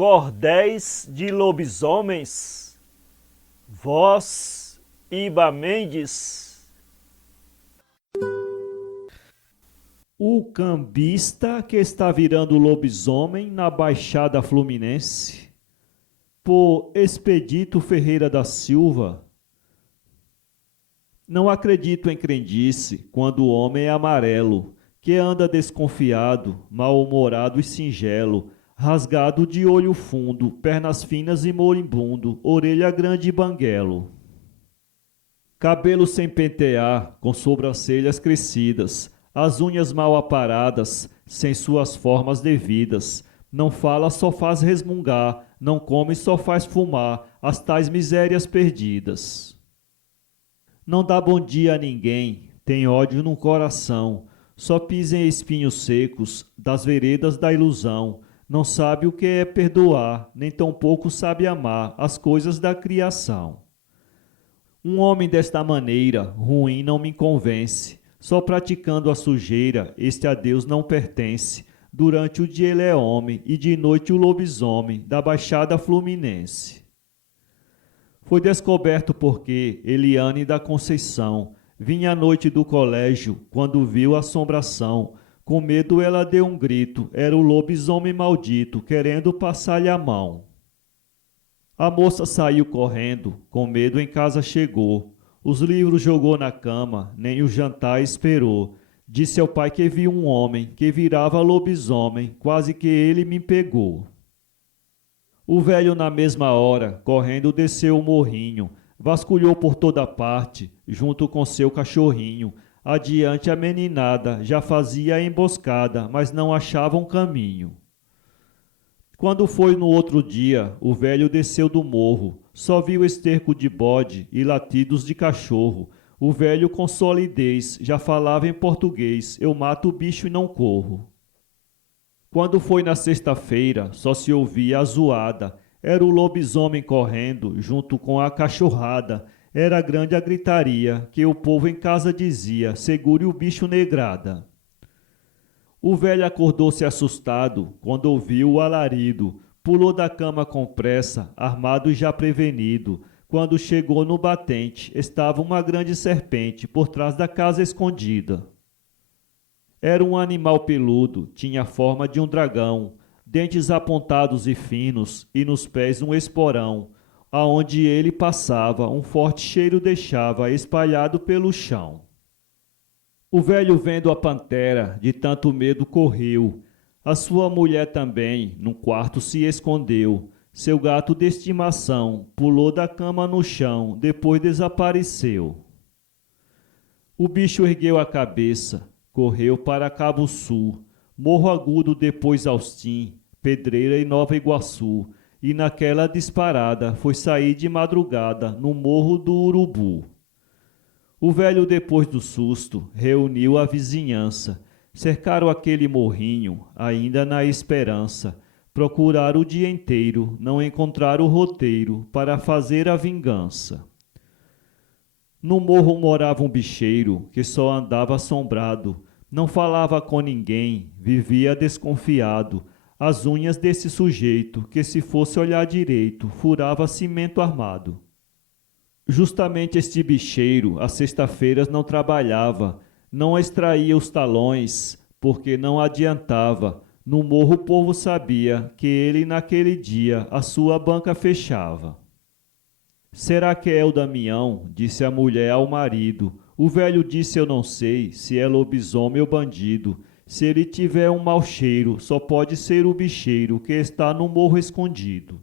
Cordéis de lobisomens, voz Iba Mendes. O cambista que está virando lobisomem na Baixada Fluminense, por Expedito Ferreira da Silva. Não acredito em crendice quando o homem é amarelo, que anda desconfiado, mal-humorado e singelo, rasgado de olho fundo, pernas finas e moribundo, orelha grande e banguelo. Cabelo sem pentear, com sobrancelhas crescidas, as unhas mal aparadas, sem suas formas devidas. Não fala, só faz resmungar, não come, só faz fumar, as tais misérias perdidas. Não dá bom dia a ninguém, tem ódio no coração, só pisa em espinhos secos, das veredas da ilusão. Não sabe o que é perdoar, nem tampouco sabe amar as coisas da criação. Um homem desta maneira, ruim não me convence. Só praticando a sujeira, este a Deus não pertence. Durante o dia ele é homem, e de noite o lobisomem, da Baixada Fluminense. Foi descoberto porque Eliane da Conceição vinha à noite do colégio, quando viu a assombração. Com medo ela deu um grito, era o lobisomem maldito, querendo passar-lhe a mão. A moça saiu correndo, com medo em casa chegou. Os livros jogou na cama, nem o jantar esperou. Disse ao pai que viu um homem, que virava lobisomem, quase que ele me pegou. O velho na mesma hora, correndo desceu o morrinho, vasculhou por toda parte, junto com seu cachorrinho. Adiante a meninada já fazia a emboscada, mas não achava um caminho. Quando foi no outro dia, o velho desceu do morro, só viu esterco de bode e latidos de cachorro. O velho com solidez já falava em português, eu mato o bicho e não corro. Quando foi na sexta-feira, só se ouvia a zoada, era o lobisomem correndo, junto com a cachorrada. Era grande a gritaria, que o povo em casa dizia, segure o bicho negrada. O velho acordou-se assustado, quando ouviu o alarido, pulou da cama com pressa, armado e já prevenido. Quando chegou no batente, estava uma grande serpente por trás da casa escondida. Era um animal peludo, tinha a forma de um dragão, dentes apontados e finos, e nos pés um esporão. Aonde ele passava, um forte cheiro deixava espalhado pelo chão. O velho, vendo a pantera, de tanto medo correu. A sua mulher também, num quarto se escondeu. Seu gato de estimação pulou da cama no chão, depois desapareceu. O bicho ergueu a cabeça, correu para Cabo Sul, Morro Agudo, depois Austim, Pedreira e Nova Iguaçu, e naquela disparada foi sair de madrugada no Morro do Urubu. O velho, depois do susto, reuniu a vizinhança, cercaram aquele morrinho, ainda na esperança, procuraram o dia inteiro, não encontraram o roteiro para fazer a vingança. No morro morava um bicheiro que só andava assombrado, não falava com ninguém, vivia desconfiado. As unhas desse sujeito, que se fosse olhar direito, furava cimento armado. Justamente este bicheiro, às sexta-feiras não trabalhava, não extraía os talões, porque não adiantava. No morro o povo sabia que ele naquele dia a sua banca fechava. Será que é o Damião? Disse a mulher ao marido. O velho disse, eu não sei se é lobisomem ou bandido. Se ele tiver um mau cheiro, só pode ser o bicheiro que está no morro escondido.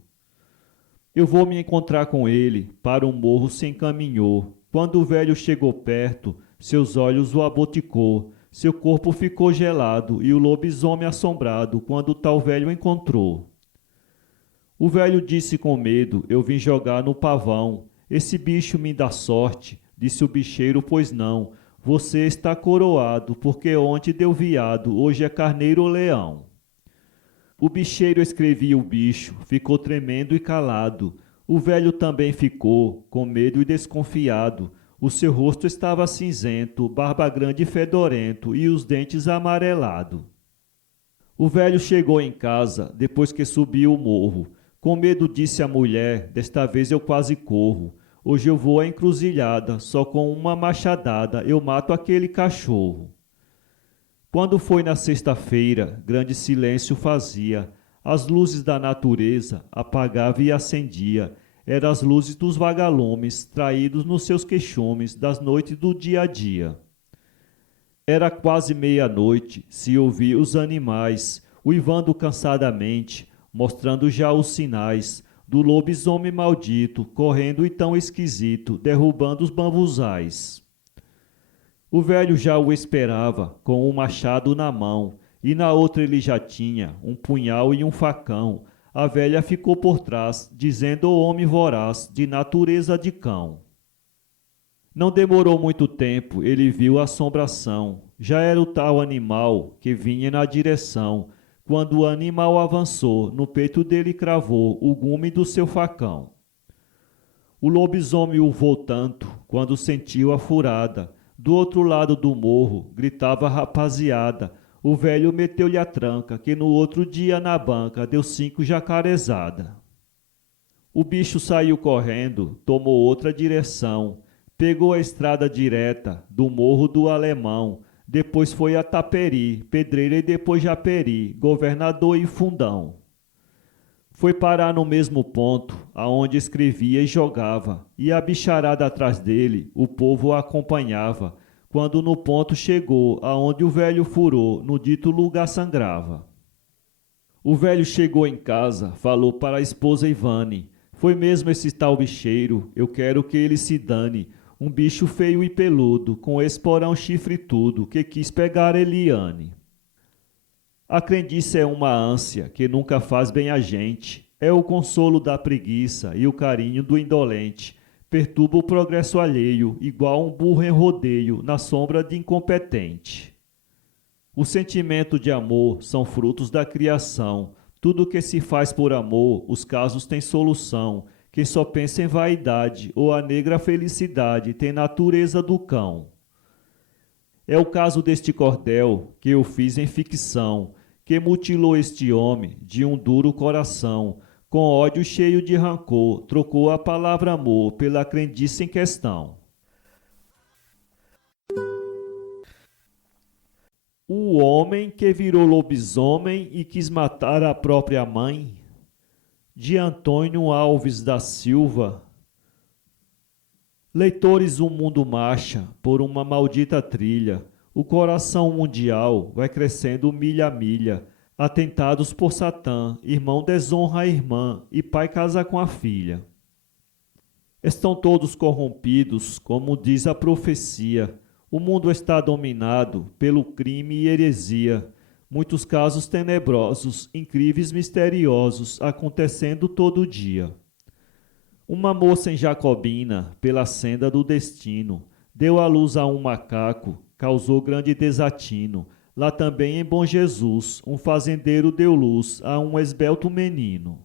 Eu vou me encontrar com ele. Para o morro se encaminhou. Quando o velho chegou perto, seus olhos o aboticou. Seu corpo ficou gelado e o lobisomem assombrado quando tal velho encontrou. O velho disse com medo, eu vim jogar no pavão. Esse bicho me dá sorte, disse o bicheiro, pois não. Você está coroado, porque ontem deu veado, hoje é carneiro ou leão. O bicheiro escrevia o bicho, ficou tremendo e calado. O velho também ficou, com medo e desconfiado. O seu rosto estava cinzento, barba grande e fedorento, e os dentes amarelados. O velho chegou em casa, depois que subiu o morro. Com medo disse a mulher, desta vez eu quase corro. Hoje eu vou à encruzilhada, só com uma machadada eu mato aquele cachorro. Quando foi na sexta-feira, grande silêncio fazia. As luzes da natureza apagava e acendia. Eram as luzes dos vagalumes, traídos nos seus queixumes das noites do dia a dia. Era quase meia-noite, se ouvia os animais, uivando cansadamente, mostrando já os sinais do lobisomem maldito, correndo e tão esquisito, derrubando os bambuzais. O velho já o esperava, com um machado na mão, e na outra ele já tinha um punhal e um facão. A velha ficou por trás, dizendo o homem voraz, de natureza de cão. Não demorou muito tempo, ele viu a assombração. Já era o tal animal que vinha na direção. Quando o animal avançou, no peito dele cravou o gume do seu facão. O lobisomem urrou tanto, quando sentiu a furada. Do outro lado do morro, gritava a rapaziada. O velho meteu-lhe a tranca, que no outro dia na banca deu 5 jacarezada. O bicho saiu correndo, tomou outra direção. Pegou a estrada direta do Morro do Alemão, depois foi a Taperi, Pedreira e depois Japeri, Governador e Fundão. Foi parar no mesmo ponto, aonde escrevia e jogava, e a bicharada atrás dele, o povo a acompanhava, quando no ponto chegou, aonde o velho furou, no dito lugar sangrava. O velho chegou em casa, falou para a esposa Ivane, foi mesmo esse tal bicheiro, eu quero que ele se dane, um bicho feio e peludo, com esporão chifre tudo, que quis pegar Eliane. A crendice é uma ânsia que nunca faz bem a gente. É o consolo da preguiça e o carinho do indolente. Perturba o progresso alheio, igual um burro em rodeio, na sombra de incompetente. O sentimento de amor são frutos da criação. Tudo que se faz por amor, os casos têm solução. Quem só pensa em vaidade ou a negra felicidade tem natureza do cão. É o caso deste cordel que eu fiz em ficção, que mutilou este homem de um duro coração, com ódio cheio de rancor, trocou a palavra amor pela crendice em questão. O homem que virou lobisomem e quis matar a própria mãe, de Antônio Alves da Silva. Leitores, o mundo marcha por uma maldita trilha. O coração mundial vai crescendo milha a milha. Atentados por Satã, irmão desonra a irmã e pai casa com a filha. Estão todos corrompidos, como diz a profecia. O mundo está dominado pelo crime e heresia. Muitos casos tenebrosos, incríveis, misteriosos, acontecendo todo dia. Uma moça em Jacobina, pela senda do destino, deu à luz a um macaco, causou grande desatino. Lá também em Bom Jesus, um fazendeiro deu luz a um esbelto menino.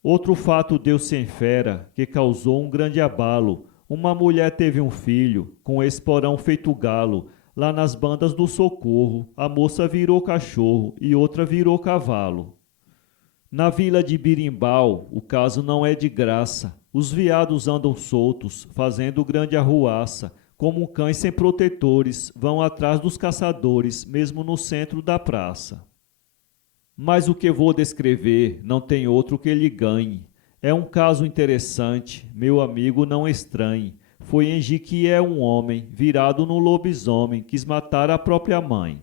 Outro fato deu-se em Fera, que causou um grande abalo. Uma mulher teve um filho, com esporão feito galo. Lá nas bandas do socorro, a moça virou cachorro e outra virou cavalo. Na vila de Birimbau, o caso não é de graça. Os veados andam soltos, fazendo grande arruaça. Como cães sem protetores, vão atrás dos caçadores, mesmo no centro da praça. Mas o que vou descrever não tem outro que lhe ganhe. É um caso interessante, meu amigo, não estranhe. Foi em Jiquié um homem, virado no lobisomem, quis matar a própria mãe.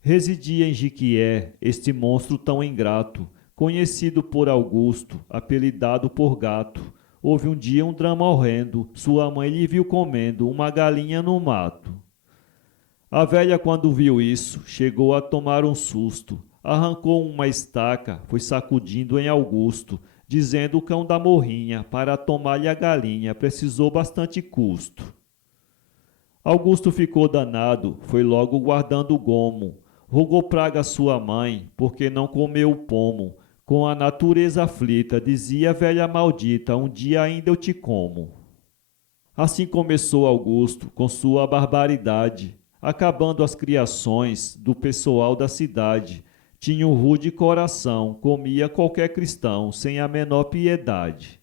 Residia em Jiquié este monstro tão ingrato, conhecido por Augusto, apelidado por gato. Houve um dia um drama horrendo, sua mãe lhe viu comendo uma galinha no mato. A velha, quando viu isso, chegou a tomar um susto. Arrancou uma estaca, foi sacudindo em Augusto, dizendo o cão da morrinha, para tomar-lhe a galinha, precisou bastante custo. Augusto ficou danado, foi logo guardando o gomo, rogou praga à sua mãe, porque não comeu o pomo. Com a natureza aflita, dizia a velha maldita, um dia ainda eu te como. Assim começou Augusto, com sua barbaridade. acabando as criações do pessoal da cidade. Tinha um rude coração, comia qualquer cristão, sem a menor piedade.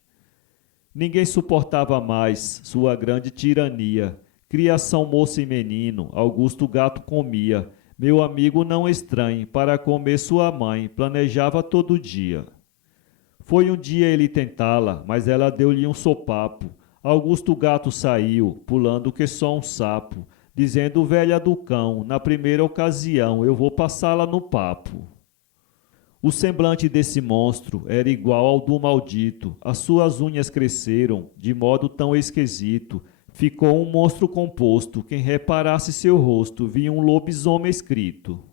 Ninguém suportava mais sua grande tirania. Criação moço e menino, Augusto Gato comia. Meu amigo não estranhe, para comer sua mãe, planejava todo dia. Foi um dia ele tentá-la, mas ela deu-lhe um sopapo. Augusto Gato saiu, pulando que só um sapo, dizendo velha do cão, na primeira ocasião eu vou passá-la no papo. O semblante desse monstro era igual ao do maldito, as suas unhas cresceram de modo tão esquisito, ficou um monstro composto, quem reparasse seu rosto via um lobisomem escrito.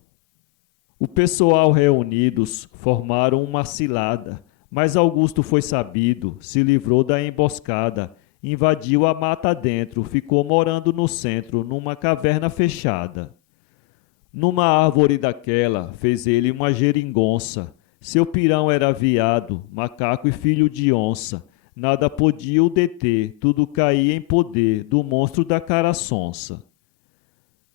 O pessoal reunidos formaram uma cilada, mas Augusto foi sabido, se livrou da emboscada, invadiu a mata dentro, ficou morando no centro, numa caverna fechada. Numa árvore daquela, fez ele uma geringonça. Seu pirão era viado, macaco e filho de onça. Nada podia o deter, tudo caía em poder do monstro da cara sonsa.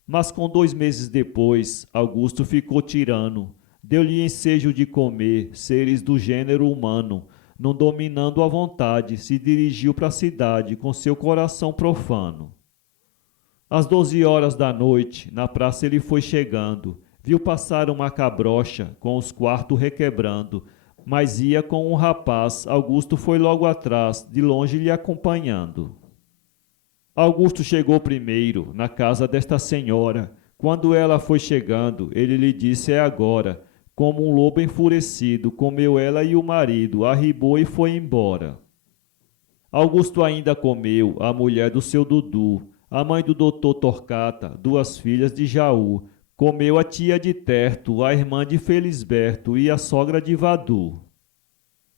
Mas com 2 meses depois, Augusto ficou tirano. Deu-lhe ensejo de comer seres do gênero humano. Não dominando à vontade, se dirigiu para a cidade com seu coração profano. Às 12 horas da noite, na praça ele foi chegando. Viu passar uma cabrocha, com os quartos requebrando. Mas ia com um rapaz, Augusto foi logo atrás, de longe lhe acompanhando. Augusto chegou primeiro, na casa desta senhora. Quando ela foi chegando, ele lhe disse: é agora. Como um lobo enfurecido, comeu ela e o marido, arribou e foi embora. Augusto ainda comeu a mulher do seu Dudu, a mãe do doutor Torcata, 2 filhas de Jaú. Comeu a tia de Terto, a irmã de Felisberto e a sogra de Vadu.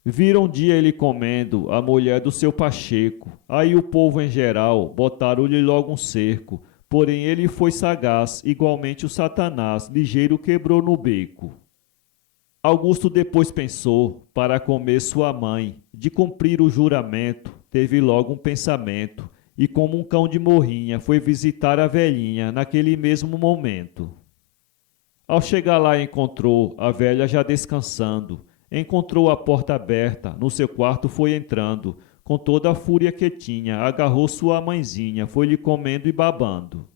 Viram um dia ele comendo a mulher do seu Pacheco. Aí o povo em geral botaram-lhe logo um cerco. Porém ele foi sagaz, igualmente o Satanás, ligeiro quebrou no beco. Augusto depois pensou, para comer sua mãe, de cumprir o juramento, teve logo um pensamento, e como um cão de morrinha foi visitar a velhinha naquele mesmo momento. Ao chegar lá encontrou a velha já descansando, encontrou a porta aberta, no seu quarto foi entrando, com toda a fúria que tinha, agarrou sua mãezinha, foi-lhe comendo e babando.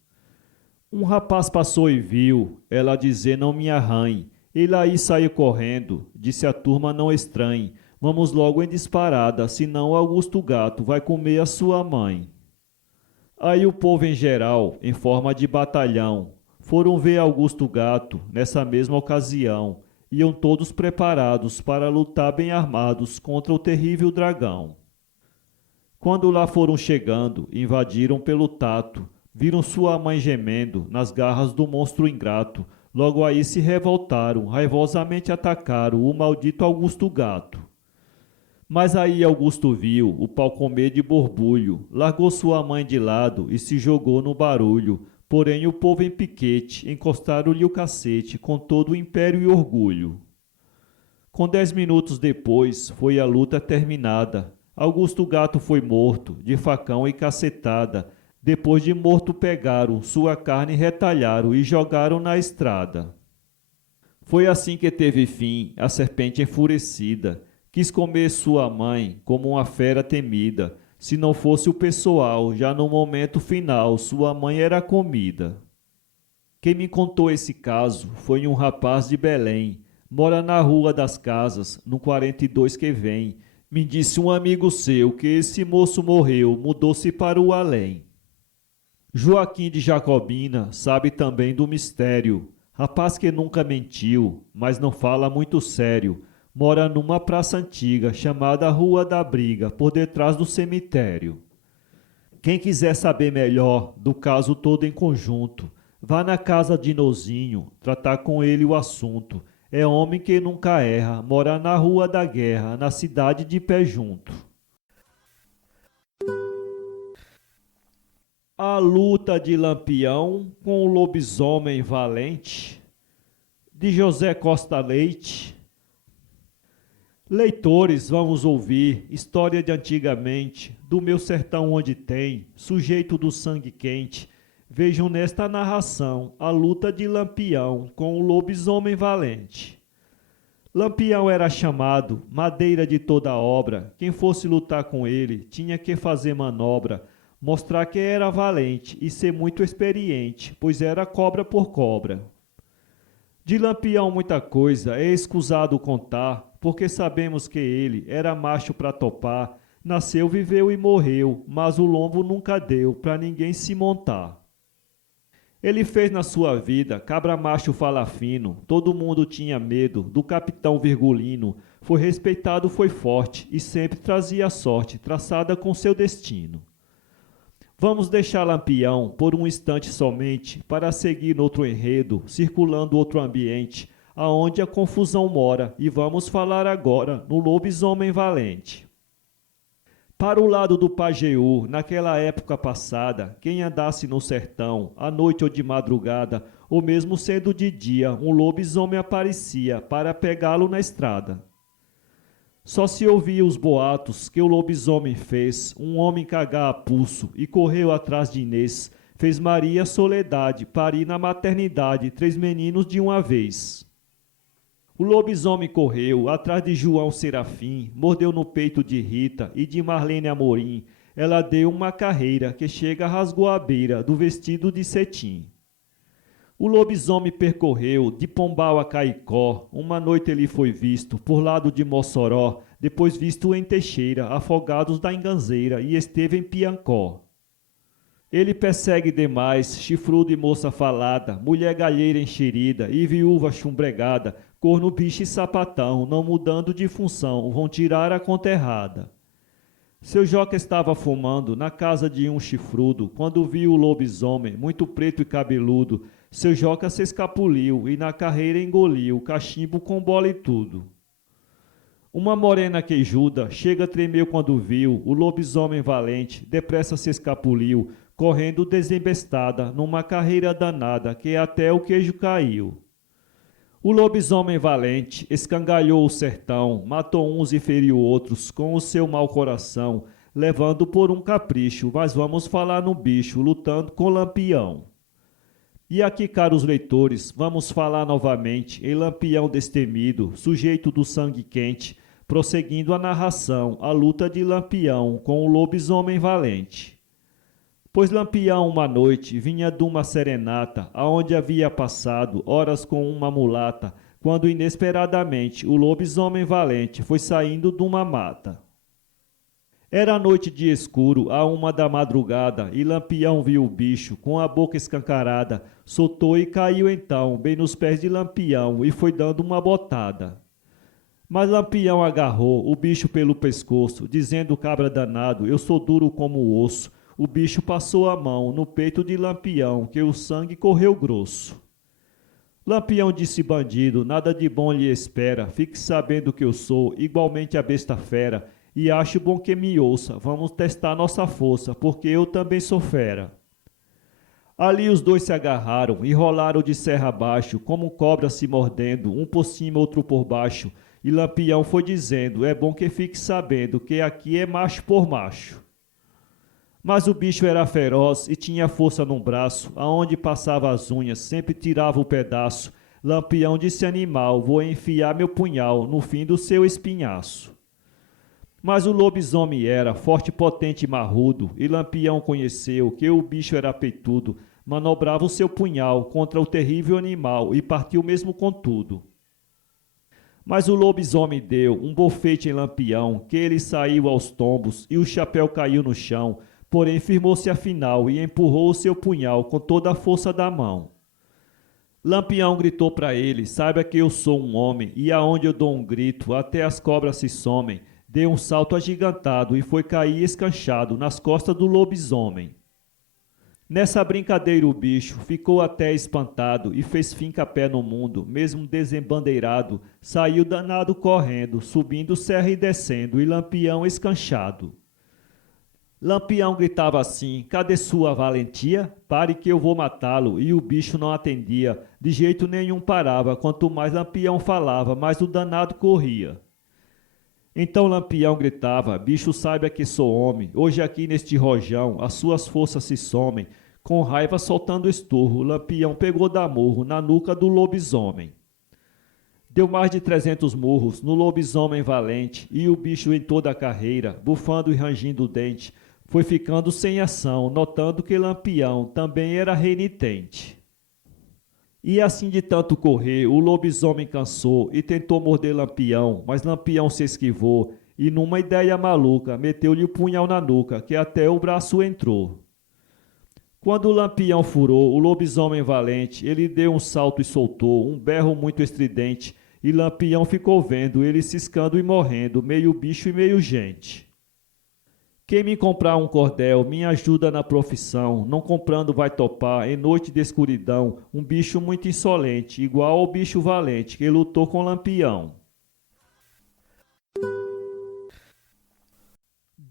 Um rapaz passou e viu, ela dizer não me arranhe. Ele aí saiu correndo, disse a turma não estranhe, vamos logo em disparada, senão Augusto Gato vai comer a sua mãe. Aí o povo em geral, em forma de batalhão, foram ver Augusto Gato nessa mesma ocasião, iam todos preparados para lutar bem armados contra o terrível dragão. Quando lá foram chegando, invadiram pelo tato, viram sua mãe gemendo nas garras do monstro ingrato. Logo aí se revoltaram, raivosamente atacaram o maldito Augusto Gato. Mas aí Augusto viu o pau comer de borbulho, largou sua mãe de lado e se jogou no barulho. Porém o povo em piquete encostaram-lhe o cacete com todo o império e orgulho. Com 10 minutos depois foi a luta terminada. Augusto Gato foi morto, de facão e cacetada. Depois de morto pegaram, sua carne retalharam e jogaram na estrada. Foi assim que teve fim a serpente enfurecida. Quis comer sua mãe como uma fera temida. Se não fosse o pessoal, já no momento final, sua mãe era comida. Quem me contou esse caso foi um rapaz de Belém. Mora na Rua das Casas, no 42 que vem. Me disse um amigo seu que esse moço morreu, mudou-se para o além. Joaquim de Jacobina sabe também do mistério. Rapaz que nunca mentiu, mas não fala muito sério. Mora numa praça antiga chamada Rua da Briga, por detrás do cemitério. Quem quiser saber melhor do caso todo em conjunto, vá na casa de Nozinho, tratar com ele o assunto. É homem que nunca erra, mora na Rua da Guerra, na cidade de Pé Junto. A luta de Lampião com o lobisomem valente, de José Costa Leite. Leitores, vamos ouvir história de antigamente, do meu sertão onde tem, sujeito do sangue quente, Vejam nesta narração a luta de Lampião com o lobisomem valente. Lampião era chamado madeira de toda obra. Quem fosse lutar com ele tinha que fazer manobra, mostrar que era valente e ser muito experiente, pois era cobra por cobra. De Lampião muita coisa é escusado contar, porque sabemos que ele era macho para topar, nasceu, viveu e morreu, mas o lombo nunca deu para ninguém se montar. Ele fez na sua vida cabra macho fala fino, todo mundo tinha medo do capitão Virgulino, foi respeitado, foi forte e sempre trazia sorte traçada com seu destino. Vamos deixar Lampião por um instante somente para seguir noutro enredo, circulando outro ambiente, aonde a confusão mora, e vamos falar agora no lobisomem valente. Para o lado do Pajeú, naquela época passada, quem andasse no sertão, à noite ou de madrugada, ou mesmo sendo de dia, um lobisomem aparecia para pegá-lo na estrada. Só se ouvia os boatos que o lobisomem fez, um homem cagar a pulso e correu atrás de Inês, fez Maria Soledade parir na maternidade 3 meninos de uma vez. O lobisomem correu atrás de João Serafim, mordeu no peito de Rita e de Marlene Amorim. Ela deu uma carreira que chega rasgou a beira do vestido de cetim. O lobisomem percorreu de Pombal a Caicó. Uma noite ele foi visto por lado de Mossoró, depois visto em Teixeira, Afogados da Inganzeira, e esteve em Piancó. Ele persegue demais, chifrudo e moça falada, mulher galheira enxerida e viúva chumbregada, corno, bicho e sapatão, não mudando de função, vão tirar a conta errada. Seu Joca estava fumando na casa de um chifrudo, quando viu o lobisomem, muito preto e cabeludo. Seu Joca se escapuliu e na carreira engoliu, cachimbo com bola e tudo. Uma morena queijuda chega tremeu quando viu o lobisomem valente, depressa se escapuliu, correndo desembestada, numa carreira danada, que até o queijo caiu. O lobisomem valente escangalhou o sertão, matou uns e feriu outros com o seu mau coração, levando por um capricho, mas vamos falar no bicho, lutando com Lampião. E aqui, caros leitores, vamos falar novamente em Lampião destemido, sujeito do sangue quente, prosseguindo a narração, a luta de Lampião com o lobisomem valente. Pois Lampião uma noite vinha de uma serenata, aonde havia passado horas com uma mulata, quando inesperadamente o lobisomem valente foi saindo de uma mata. Era noite de escuro, a 1 da madrugada, e Lampião viu o bicho, com a boca escancarada, soltou e caiu então, bem nos pés de Lampião, e foi dando uma botada. Mas Lampião agarrou o bicho pelo pescoço, dizendo: cabra danado, eu sou duro como o osso. O bicho passou a mão no peito de Lampião, que o sangue correu grosso. Lampião disse: bandido, nada de bom lhe espera, fique sabendo que eu sou igualmente a besta fera, e acho bom que me ouça, vamos testar nossa força, porque eu também sou fera. Ali os dois se agarraram e rolaram de serra abaixo, como cobra se mordendo, um por cima, outro por baixo, e Lampião foi dizendo: é bom que fique sabendo, que aqui é macho por macho. Mas o bicho era feroz e tinha força no braço, aonde passava as unhas, sempre tirava o pedaço. Lampião disse: animal, vou enfiar meu punhal no fim do seu espinhaço. Mas o lobisomem era forte, potente e marrudo, e Lampião conheceu que o bicho era peitudo, manobrava o seu punhal contra o terrível animal e partiu mesmo com tudo. Mas o lobisomem deu um bofete em Lampião, que ele saiu aos tombos e o chapéu caiu no chão, porém firmou-se afinal e empurrou o seu punhal com toda a força da mão. Lampião gritou para ele: saiba que eu sou um homem, e aonde eu dou um grito, até as cobras se somem. Deu um salto agigantado e foi cair escanchado nas costas do lobisomem. Nessa brincadeira o bicho ficou até espantado e fez finca-pé no mundo, mesmo desembandeirado, saiu danado correndo, subindo serra e descendo, e Lampião escanchado. Lampião gritava assim: cadê sua valentia? Pare que eu vou matá-lo, e o bicho não atendia, de jeito nenhum parava, quanto mais Lampião falava, mais o danado corria. Então Lampião gritava: bicho, saiba que sou homem, hoje aqui neste rojão as suas forças se somem, Com raiva soltando estorro, Lampião pegou da murro na nuca do lobisomem. Deu mais de 300 murros no lobisomem valente, e o bicho em toda a carreira, bufando e rangindo o dente, foi ficando sem ação, notando que Lampião também era renitente. E assim de tanto correr, o lobisomem cansou e tentou morder Lampião, mas Lampião se esquivou e, numa ideia maluca, meteu-lhe o punhal na nuca, que até o braço entrou. Quando o Lampião furou o lobisomem valente, ele deu um salto e soltou um berro muito estridente, e Lampião ficou vendo ele ciscando e morrendo, meio bicho e meio gente. Quem me comprar um cordel, me ajuda na profissão, não comprando vai topar, em noite de escuridão, um bicho muito insolente, igual ao bicho valente, que lutou com Lampião.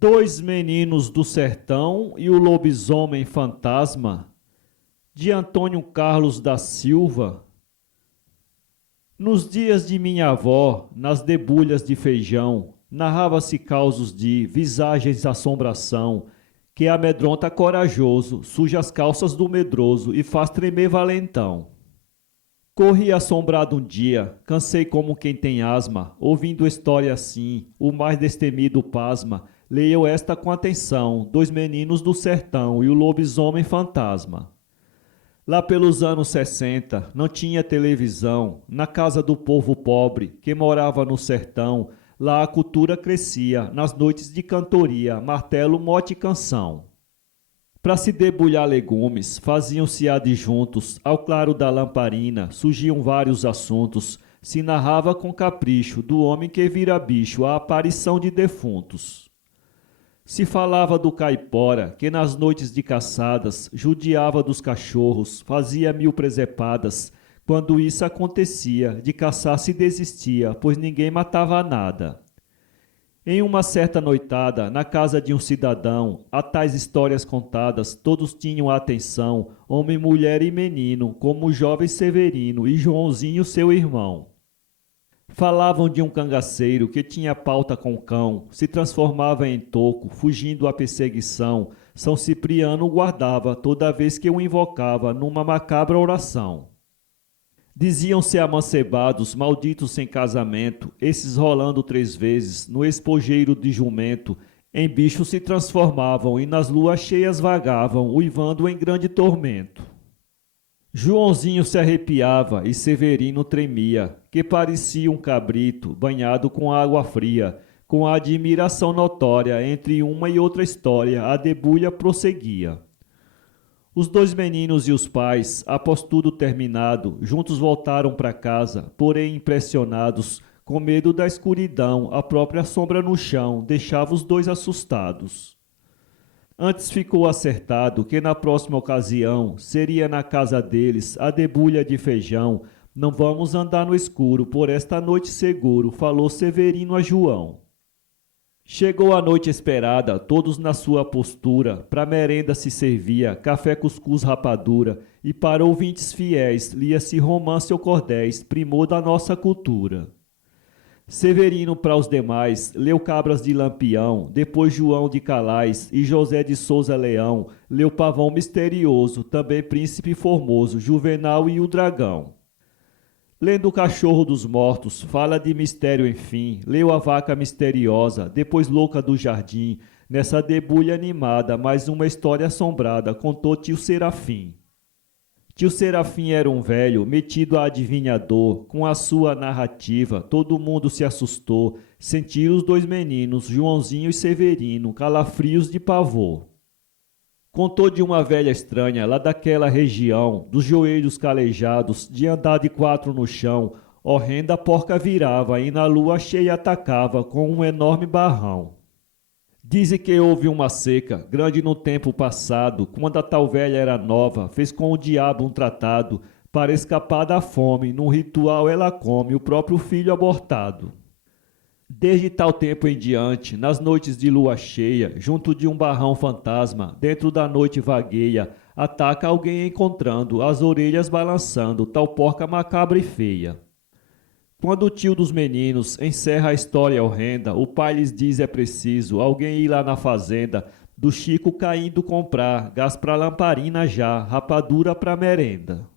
Dois meninos do sertão e o lobisomem fantasma, de Antônio Carlos da Silva. Nos dias de minha avó, nas debulhas de feijão, narrava-se causos de visagens assombração, que amedronta corajoso, suja as calças do medroso e faz tremer valentão. Corri assombrado um dia, cansei como quem tem asma, ouvindo história assim, o mais destemido pasma. Leiam esta com atenção, dois meninos do sertão e o lobisomem fantasma. Lá pelos anos 60, não tinha televisão, na casa do povo pobre, que morava no sertão, lá a cultura crescia, nas noites de cantoria, martelo, mote e canção. Para se debulhar legumes, faziam-se adjuntos, ao claro da lamparina, surgiam vários assuntos, se narrava com capricho, do homem que vira bicho, a aparição de defuntos. Se falava do caipora, que nas noites de caçadas judiava dos cachorros, fazia 1000 presepadas. Quando isso acontecia, de caçar se desistia, pois ninguém matava nada. Em uma certa noitada, na casa de um cidadão, a tais histórias contadas, todos tinham atenção, homem, mulher e menino, como o jovem Severino e Joãozinho, seu irmão. Falavam de um cangaceiro que tinha pauta com cão, se transformava em toco, fugindo à perseguição. São Cipriano o guardava toda vez que o invocava numa macabra oração. Diziam-se amancebados, malditos sem casamento, esses rolando 3 vezes no espojeiro de jumento. Em bichos se transformavam e nas luas cheias vagavam, uivando em grande tormento. Joãozinho se arrepiava e Severino tremia, que parecia um cabrito banhado com água fria. Com a admiração notória entre uma e outra história, a debulha prosseguia. Os dois meninos e os pais, após tudo terminado, juntos voltaram para casa, porém impressionados, com medo da escuridão, a própria sombra no chão deixava os dois assustados. Antes ficou acertado que na próxima ocasião seria na casa deles a debulha de feijão. Não vamos andar no escuro por esta noite seguro, falou Severino a João. Chegou a noite esperada, todos na sua postura, pra merenda se servia, café, cuscuz, rapadura, e para ouvintes fiéis lia-se romance ou cordéis, primor da nossa cultura. Severino para os demais leu Cabras de Lampião, depois João de Calais e José de Souza Leão, leu Pavão Misterioso, também Príncipe Formoso, Juvenal e o Dragão. Lendo O Cachorro dos Mortos, fala de mistério enfim, leu A Vaca Misteriosa, depois Louca do Jardim, nessa debulha animada, mais uma história assombrada, contou tio Serafim. Tio Serafim era um velho, metido a adivinhador, com a sua narrativa, todo mundo se assustou, sentiram os dois meninos, Joãozinho e Severino, calafrios de pavor. Contou de uma velha estranha, lá daquela região, dos joelhos calejados, de andar de 4 no chão, horrenda porca virava e na lua cheia atacava com um enorme barrão. Dizem que houve uma seca, grande no tempo passado, quando a tal velha era nova, fez com o diabo um tratado, para escapar da fome, num ritual ela come o próprio filho abortado. Desde tal tempo em diante, nas noites de lua cheia, junto de um barrão fantasma, dentro da noite vagueia, ataca alguém encontrando, as orelhas balançando, tal porca macabra e feia. Quando o tio dos meninos encerra a história horrenda, o pai lhes diz é preciso alguém ir lá na fazenda, do Chico caindo comprar, gás pra lamparina já, rapadura pra merenda.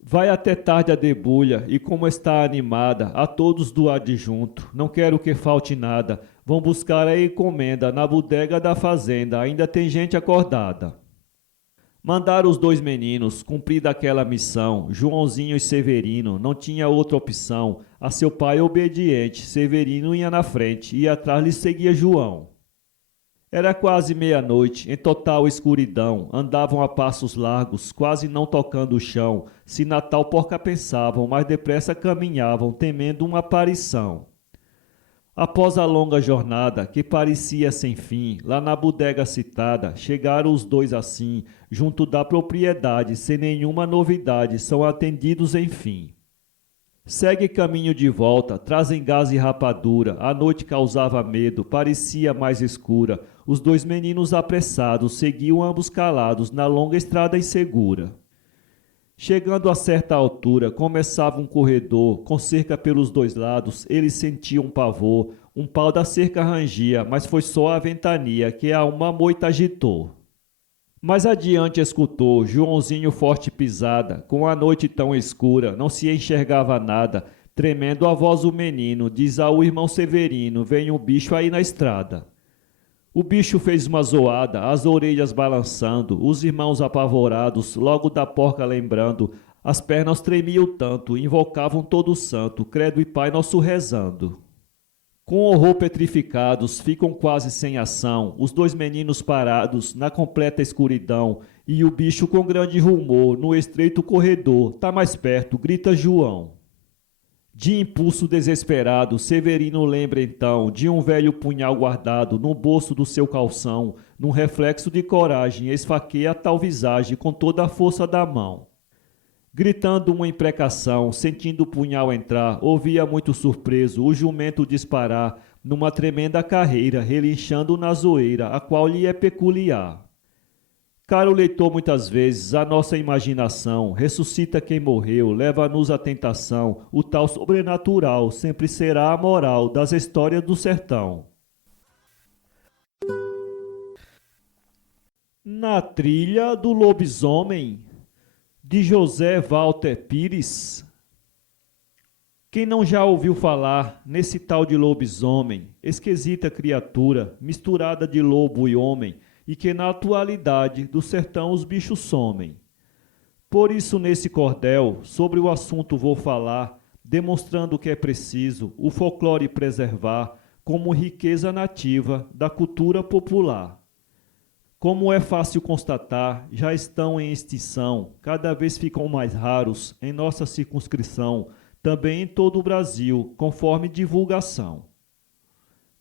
Vai até tarde a debulha, e como está animada, a todos do adjunto, não quero que falte nada, vão buscar a encomenda na bodega da fazenda, ainda tem gente acordada. Mandaram os dois meninos, cumprida aquela missão, Joãozinho e Severino, não tinha outra opção, a seu pai obediente, Severino ia na frente, e atrás lhe seguia João. Era quase meia-noite, em total escuridão, andavam a passos largos, quase não tocando o chão, se Natal porca pensavam, mas depressa caminhavam, temendo uma aparição. Após a longa jornada, que parecia sem fim, lá na bodega citada, chegaram os dois assim, junto da propriedade, sem nenhuma novidade, são atendidos enfim. Segue caminho de volta, trazem gás e rapadura, a noite causava medo, parecia mais escura, os dois meninos apressados seguiam ambos calados na longa estrada insegura. Chegando a certa altura, começava um corredor, com cerca pelos dois lados, eles sentiam pavor, um pau da cerca rangia, mas foi só a ventania que a uma moita agitou. Mais adiante escutou Joãozinho forte pisada, com a noite tão escura, não se enxergava nada, tremendo a voz o menino, diz ao irmão Severino, vem um bicho aí na estrada. O bicho fez uma zoada, as orelhas balançando, os irmãos apavorados, logo da porca lembrando, as pernas tremiam tanto, invocavam todo o santo, credo e Pai Nosso rezando. Com horror petrificados, ficam quase sem ação, os dois meninos parados, na completa escuridão, e o bicho com grande rumor, no estreito corredor, tá mais perto, grita João. De impulso desesperado, Severino lembra então de um velho punhal guardado no bolso do seu calção, num reflexo de coragem, esfaqueia a tal visagem com toda a força da mão. Gritando uma imprecação, sentindo o punhal entrar, ouvia muito surpreso o jumento disparar numa tremenda carreira, relinchando na zoeira, a qual lhe é peculiar. Caro leitor, muitas vezes a nossa imaginação ressuscita quem morreu, leva-nos à tentação, o tal sobrenatural sempre será a moral das histórias do sertão. Na trilha do lobisomem, de José Walter Pires. Quem não já ouviu falar nesse tal de lobisomem, esquisita criatura, misturada de lobo e homem, e que na atualidade do sertão os bichos somem. Por isso nesse cordel, sobre o assunto vou falar, demonstrando que é preciso o folclore preservar como riqueza nativa da cultura popular. Como é fácil constatar, já estão em extinção, cada vez ficam mais raros em nossa circunscrição, também em todo o Brasil, conforme divulgação.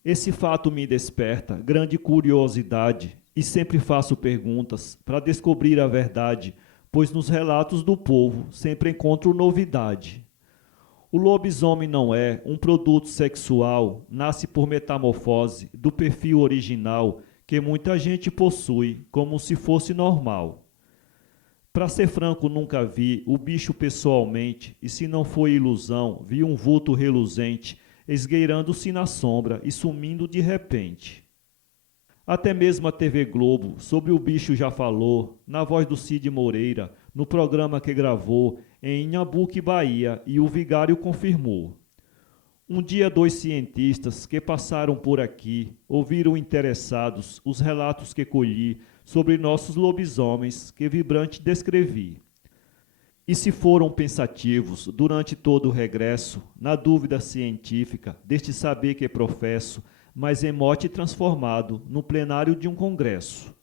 Esse fato me desperta grande curiosidade e sempre faço perguntas para descobrir a verdade, pois nos relatos do povo sempre encontro novidade. O lobisomem não é um produto sexual, nasce por metamorfose do perfil original que muita gente possui como se fosse normal. Para ser franco, nunca vi o bicho pessoalmente, e se não foi ilusão, vi um vulto reluzente, esgueirando-se na sombra e sumindo de repente. Até mesmo a TV Globo, sobre o bicho já falou, na voz do Cid Moreira, no programa que gravou em Inhambuque, Bahia, e o vigário confirmou. Um dia dois cientistas que passaram por aqui ouviram interessados os relatos que colhi sobre nossos lobisomens que vibrante descrevi. E se foram pensativos durante todo o regresso, na dúvida científica deste saber que professo, mas em mote transformado no plenário de um congresso.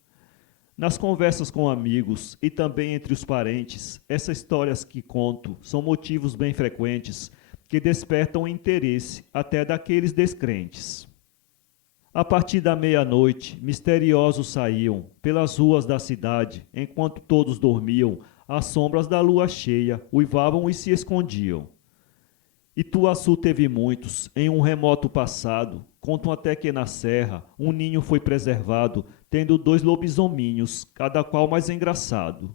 Nas conversas com amigos e também entre os parentes, essas histórias que conto são motivos bem frequentes que despertam o interesse até daqueles descrentes. A partir da meia-noite, misteriosos saíam pelas ruas da cidade, enquanto todos dormiam, às sombras da lua cheia, uivavam e se escondiam. Ituaçu teve muitos, em um remoto passado, contam até que na serra um ninho foi preservado, tendo 2 lobisominhos, cada qual mais engraçado.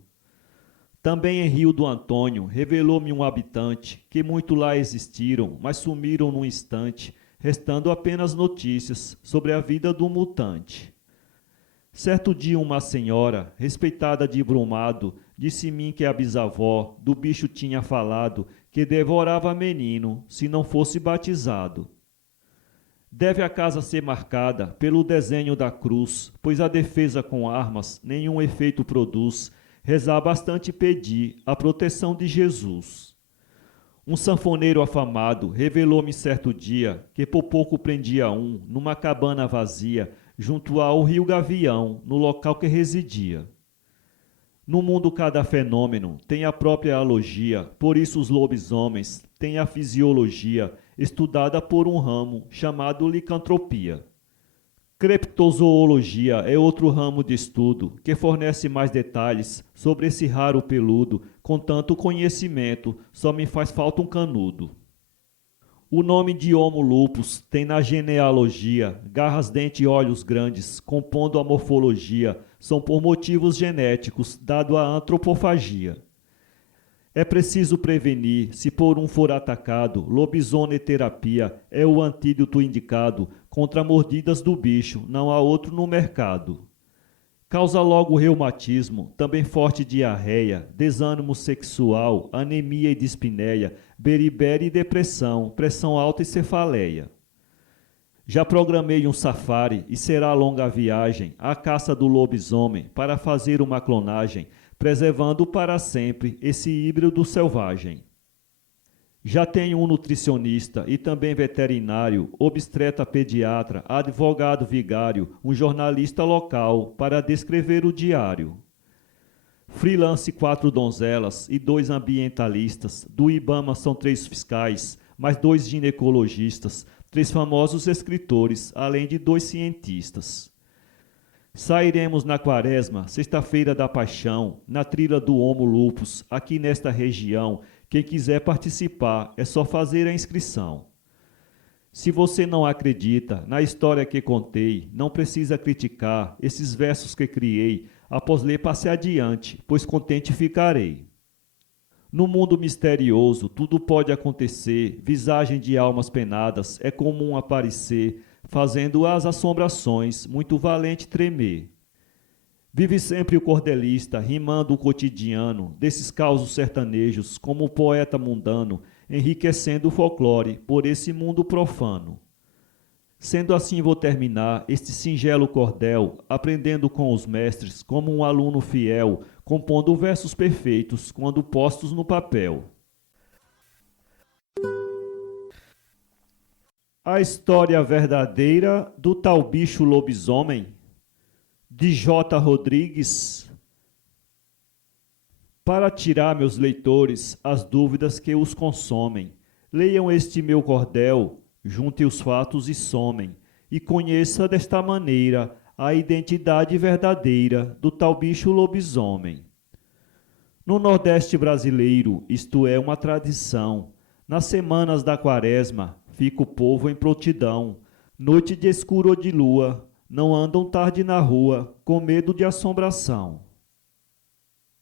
Também em Rio do Antônio revelou-me um habitante, que muito lá existiram, mas sumiram num instante, restando apenas notícias sobre a vida do mutante. Certo dia uma senhora, respeitada de Brumado, disse-me que a bisavó do bicho tinha falado que devorava menino se não fosse batizado. Deve a casa ser marcada pelo desenho da cruz, pois a defesa com armas nenhum efeito produz. Rezar bastante pedir a proteção de Jesus. Um sanfoneiro afamado revelou-me certo dia que por pouco prendia um numa cabana vazia junto ao rio Gavião, no local que residia. No mundo cada fenômeno tem a própria alogia, por isso os lobisomens têm a fisiologia estudada por um ramo chamado licantropia. Creptozoologia é outro ramo de estudo que fornece mais detalhes sobre esse raro peludo. Com tanto conhecimento, só me faz falta um canudo. O nome de Homo lupus tem na genealogia garras, dentes e olhos grandes, compondo a morfologia, são por motivos genéticos, dado a antropofagia. É preciso prevenir, se por um for atacado, lobisoneterapia é o antídoto indicado contra mordidas do bicho, não há outro no mercado. Causa logo reumatismo, também forte diarreia, desânimo sexual, anemia e dispneia, beriberi e depressão, pressão alta e cefaleia. Já programei um safari e será longa a viagem, à caça do lobisomem, para fazer uma clonagem, preservando para sempre esse híbrido selvagem. Já tenho um nutricionista e também veterinário, obstetra pediatra, advogado vigário, um jornalista local para descrever o diário. Freelance 4 donzelas e 2 ambientalistas, do IBAMA são 3 fiscais, mais 2 ginecologistas, 3 famosos escritores, além de 2 cientistas. Sairemos na quaresma, sexta-feira da paixão, na trilha do Homo lupus, aqui nesta região. Quem quiser participar, é só fazer a inscrição. Se você não acredita na história que contei, não precisa criticar esses versos que criei. Após ler, passe adiante, pois contente ficarei. No mundo misterioso, tudo pode acontecer. Visagem de almas penadas é comum aparecer, fazendo as assombrações, muito valente tremer. Vive sempre o cordelista, rimando o cotidiano, desses causos sertanejos, como o poeta mundano, enriquecendo o folclore por esse mundo profano. Sendo assim, vou terminar este singelo cordel, aprendendo com os mestres, como um aluno fiel, compondo versos perfeitos, quando postos no papel. A história verdadeira do tal bicho lobisomem, de J. Rodrigues. Para tirar, meus leitores, as dúvidas que os consomem, leiam este meu cordel, junte os fatos e somem, e conheça desta maneira a identidade verdadeira do tal bicho lobisomem. No Nordeste brasileiro, isto é uma tradição, nas semanas da quaresma, fica o povo em prontidão, noite de escuro ou de lua, não andam tarde na rua, com medo de assombração.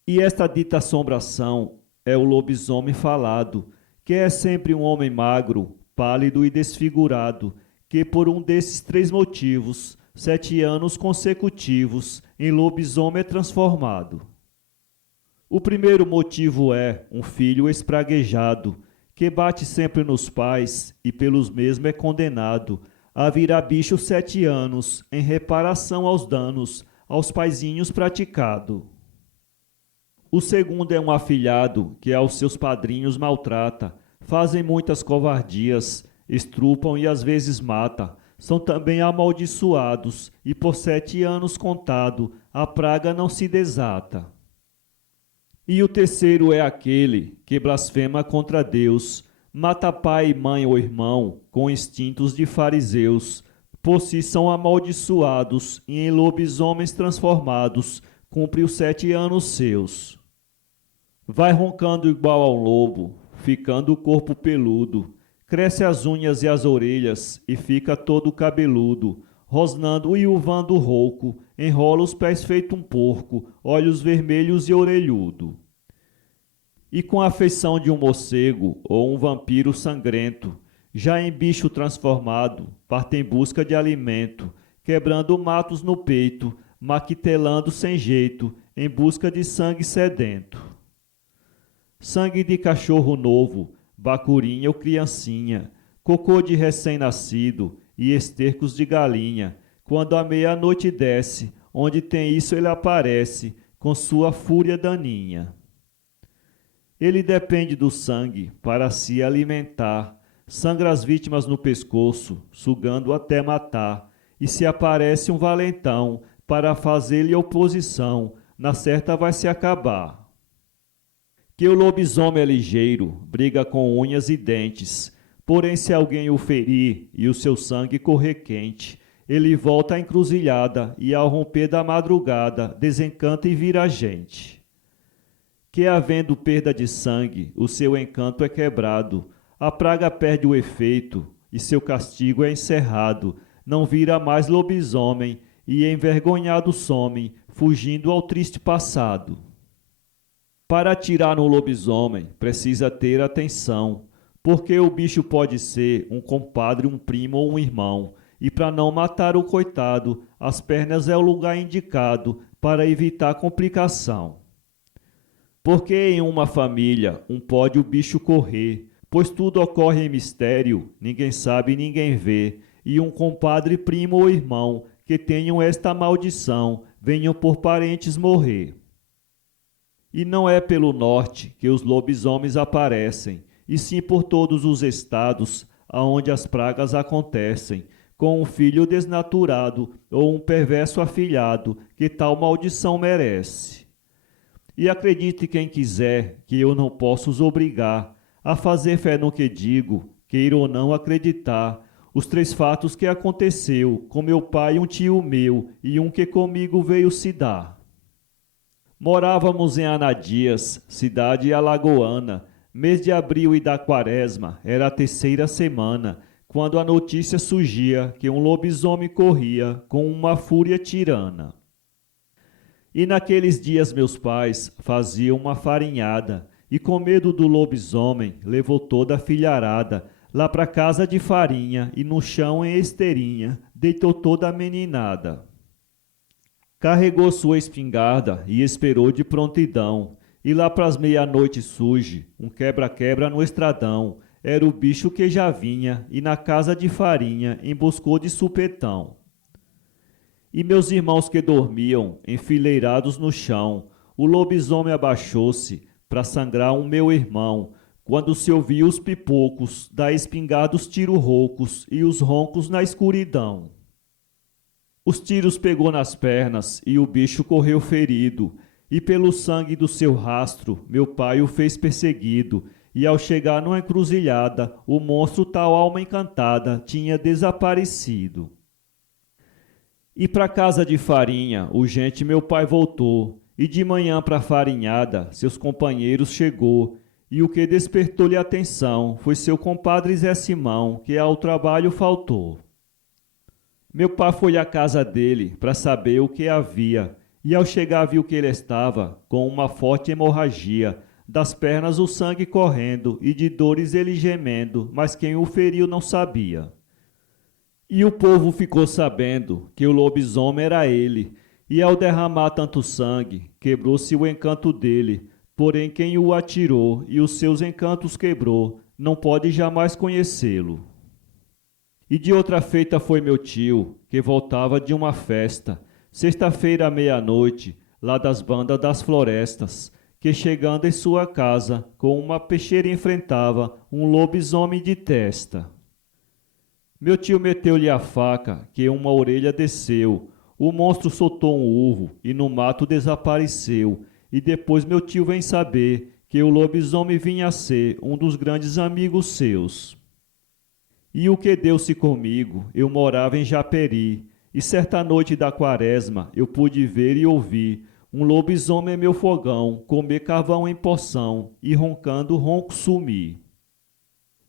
E esta dita assombração é o lobisomem falado, que é sempre um homem magro, pálido e desfigurado, que por um desses 3 motivos, 7 anos consecutivos, em lobisomem é transformado. O primeiro motivo é um filho espraguejado, que bate sempre nos pais e pelos mesmos é condenado a virar bicho 7 anos, em reparação aos danos aos paizinhos praticado. O segundo é um afilhado que aos seus padrinhos maltrata, fazem muitas covardias, estrupam e às vezes mata, são também amaldiçoados e por 7 anos contado a praga não se desata. E o terceiro é aquele que blasfema contra Deus, mata pai, mãe ou irmão com instintos de fariseus, por si são amaldiçoados e em lobisomens transformados, cumpre os 7 anos seus. Vai roncando igual ao lobo, ficando o corpo peludo, cresce as unhas e as orelhas e fica todo cabeludo, rosnando e uvando rouco, enrola os pés feito um porco, olhos vermelhos e orelhudo. E com a feição de um morcego ou um vampiro sangrento, já em bicho transformado, parte em busca de alimento, quebrando matos no peito, maquitelando sem jeito, em busca de sangue sedento. Sangue de cachorro novo, bacurinha ou criancinha, cocô de recém-nascido e estercos de galinha. Quando a meia-noite desce, onde tem isso ele aparece, com sua fúria daninha. Ele depende do sangue para se alimentar, sangra as vítimas no pescoço, sugando até matar, e se aparece um valentão para fazer-lhe oposição, na certa vai se acabar. Que o lobisomem é ligeiro, briga com unhas e dentes, porém se alguém o ferir e o seu sangue correr quente, ele volta à encruzilhada e ao romper da madrugada desencanta e vira gente. Que havendo perda de sangue, o seu encanto é quebrado, a praga perde o efeito e seu castigo é encerrado, não vira mais lobisomem e envergonhado some, fugindo ao triste passado. Para atirar no lobisomem, precisa ter atenção, porque o bicho pode ser um compadre, um primo ou um irmão, e para não matar o coitado, as pernas é o lugar indicado para evitar complicação. Porque em uma família pode o bicho correr, pois tudo ocorre em mistério, ninguém sabe, ninguém vê, e um compadre, primo ou irmão que tenham esta maldição, venham por parentes morrer. E não é pelo norte que os lobisomens aparecem, e sim por todos os estados aonde as pragas acontecem, com um filho desnaturado ou um perverso afilhado que tal maldição merece. E acredite quem quiser que eu não posso os obrigar a fazer fé no que digo, queira ou não acreditar, os 3 fatos que aconteceu com meu pai e um tio meu e um que comigo veio se dar. Morávamos em Anadias, cidade alagoana, mês de abril e da quaresma, era a 3ª semana, quando a notícia surgia que um lobisomem corria com uma fúria tirana. E naqueles dias meus pais faziam uma farinhada, e com medo do lobisomem levou toda a filharada lá para casa de farinha e no chão em esteirinha deitou toda a meninada. Carregou sua espingarda e esperou de prontidão, e lá pras meia-noite surge um quebra-quebra no estradão, era o bicho que já vinha e na casa de farinha emboscou de supetão. E meus irmãos que dormiam enfileirados no chão, o lobisomem abaixou-se para sangrar um meu irmão, quando se ouviu os pipocos da espingarda, os tiros roucos e os roncos na escuridão. Os tiros pegou nas pernas e o bicho correu ferido, e pelo sangue do seu rastro meu pai o fez perseguido, e ao chegar numa encruzilhada, o monstro, tal alma encantada, tinha desaparecido. E pra casa de farinha, urgente meu pai voltou, e de manhã pra farinhada, seus companheiros chegou, e o que despertou-lhe atenção foi seu compadre Zé Simão, que ao trabalho faltou. Meu pai foi à casa dele para saber o que havia, e ao chegar viu que ele estava com uma forte hemorragia, das pernas o sangue correndo e de dores ele gemendo, mas quem o feriu não sabia. E o povo ficou sabendo que o lobisomem era ele, e ao derramar tanto sangue, quebrou-se o encanto dele, porém quem o atirou e os seus encantos quebrou, não pode jamais conhecê-lo. E de outra feita foi meu tio, que voltava de uma festa, sexta-feira à meia-noite, lá das bandas das florestas, que chegando em sua casa, com uma peixeira enfrentava um lobisomem de testa. Meu tio meteu-lhe a faca, que uma orelha desceu, o monstro soltou um urro e no mato desapareceu, e depois meu tio vem saber que o lobisomem vinha a ser um dos grandes amigos seus. E o que deu-se comigo, eu morava em Japeri, e certa noite da quaresma eu pude ver e ouvir um lobisomem em meu fogão comer carvão em porção e roncando ronco sumir.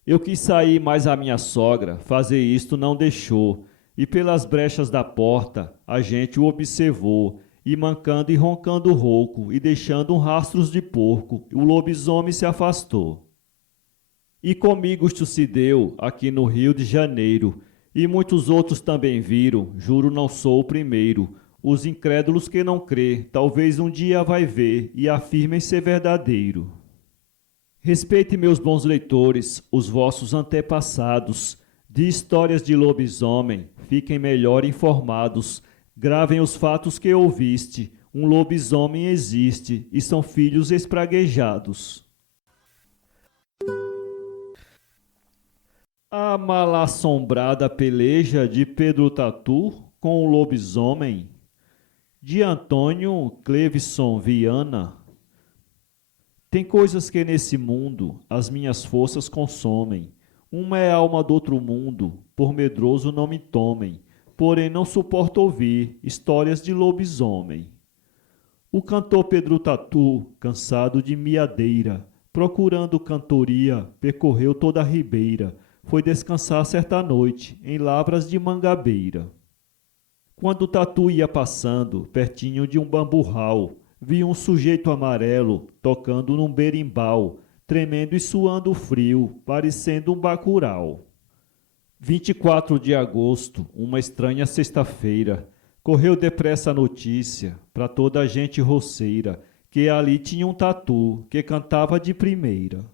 Eu quis sair, mas a minha sogra fazer isto não deixou, e pelas brechas da porta a gente o observou, e mancando e roncando rouco e deixando rastros de porco, o lobisomem se afastou. E comigo isto se deu aqui no Rio de Janeiro, e muitos outros também viram, juro não sou o primeiro, Os incrédulos que não crê, talvez um dia vai ver e afirmem ser verdadeiro. Respeite, meus bons leitores, os vossos antepassados. De histórias de lobisomem, fiquem melhor informados. Gravem os fatos que ouviste. Um lobisomem existe e são filhos espraguejados. A mal-assombrada peleja de Pedro Tatu com o lobisomem, de Antônio Cleveson Viana. Tem coisas que nesse mundo as minhas forças consomem. Uma é alma do outro mundo, por medroso não me tomem, porém não suporto ouvir histórias de lobisomem. O cantor Pedro Tatu, cansado de miadeira, procurando cantoria, percorreu toda a ribeira, foi descansar certa noite em lavras de mangabeira. Quando Tatu ia passando, pertinho de um bamburral, viu um sujeito amarelo tocando num berimbau, tremendo e suando frio, parecendo um bacural. 24 de agosto, uma estranha sexta-feira, correu depressa a notícia para toda a gente roceira, que ali tinha um Tatu que cantava de primeira.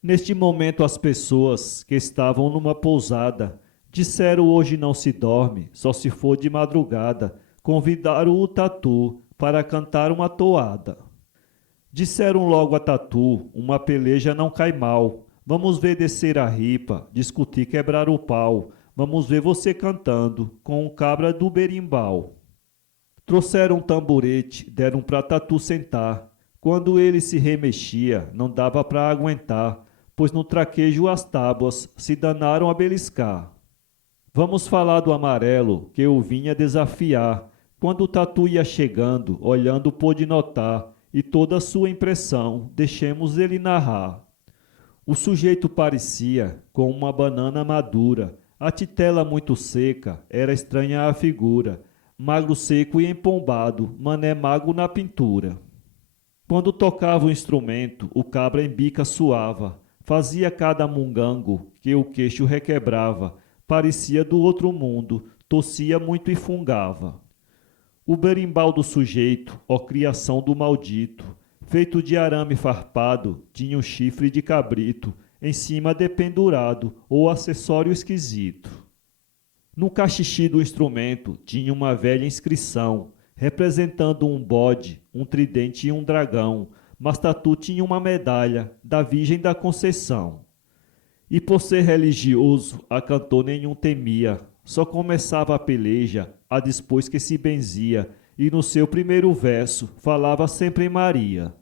Neste momento as pessoas que estavam numa pousada disseram: hoje não se dorme, só se for de madrugada. Convidaram o Tatu para cantar uma toada. Disseram logo a Tatu: uma peleja não cai mal. Vamos ver descer a ripa, discutir quebrar o pau. Vamos ver você cantando com um cabra do berimbau. Trouxeram um tamborete, deram pra Tatu sentar. Quando ele se remexia, não dava pra aguentar, pois no traquejo as tábuas se danaram a beliscar. Vamos falar do amarelo, que eu vinha desafiar. Quando o Tatu ia chegando, olhando pôde notar, e toda a sua impressão deixemos ele narrar. O sujeito parecia com uma banana madura, a titela muito seca, era estranha a figura, magro seco e empombado, mané mago na pintura. Quando tocava o instrumento, o cabra em bica suava, fazia cada mungango que o queixo requebrava, parecia do outro mundo, tossia muito e fungava. O berimbau do sujeito, ó criação do maldito, feito de arame farpado, tinha um chifre de cabrito, em cima dependurado, ou acessório esquisito. No cachixi do instrumento tinha uma velha inscrição, representando um bode, um tridente e um dragão, mas Tatu tinha uma medalha da Virgem da Conceição. E por ser religioso, a cantor nenhum temia, só começava a peleja, a dispôs que se benzia, e no seu primeiro verso falava sempre em Maria.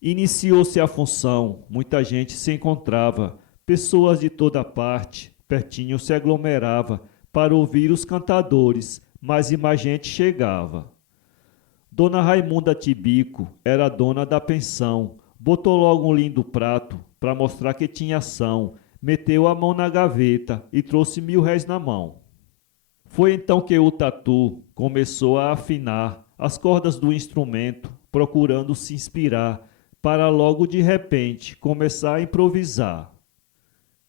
Iniciou-se a função, muita gente se encontrava, pessoas de toda parte, pertinho se aglomerava, para ouvir os cantadores, mais e mais gente chegava. Dona Raimunda Tibico era dona da pensão, botou logo um lindo prato, para mostrar que tinha ação, meteu a mão na gaveta e trouxe R$ 1.000 na mão. Foi então que o Tatu começou a afinar as cordas do instrumento, procurando se inspirar, para logo de repente começar a improvisar.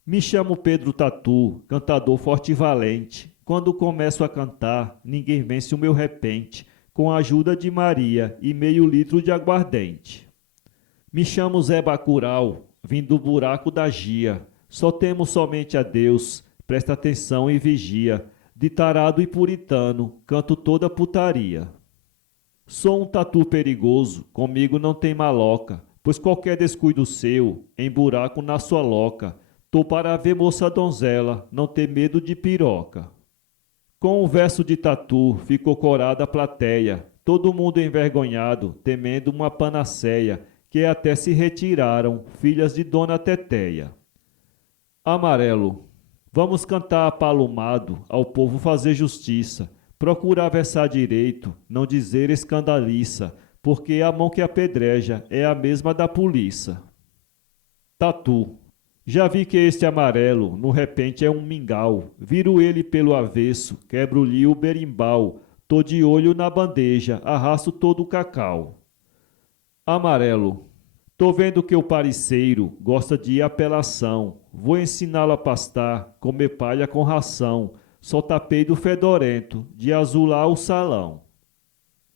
Me chamo Pedro Tatu, cantador forte e valente. Quando começo a cantar, ninguém vence o meu repente, com a ajuda de Maria e meio litro de aguardente. Me chamo Zé Bacural, vim do buraco da gia. Só temos somente a Deus, presta atenção e vigia. De tarado e puritano, canto toda putaria. Sou um tatu perigoso, comigo não tem maloca, pois qualquer descuido seu, em buraco na sua loca. Tô para ver moça donzela, não ter medo de piroca. Com o verso de Tatu ficou corada a plateia, todo mundo envergonhado, temendo uma panaceia, que até se retiraram, filhas de Dona Teteia. Amarelo. Vamos cantar apalumado, ao povo fazer justiça, procurar versar direito, não dizer escandaliça, porque a mão que apedreja é a mesma da polícia. Tatu. Já vi que este amarelo, no repente, é um mingau. Viro ele pelo avesso, quebro-lhe o berimbau. Tô de olho na bandeja, arrasto todo o cacau. Amarelo. Tô vendo que o parceiro gosta de apelação. Vou ensiná-lo a pastar, comer palha com ração. solta peido fedorento, de azular o salão.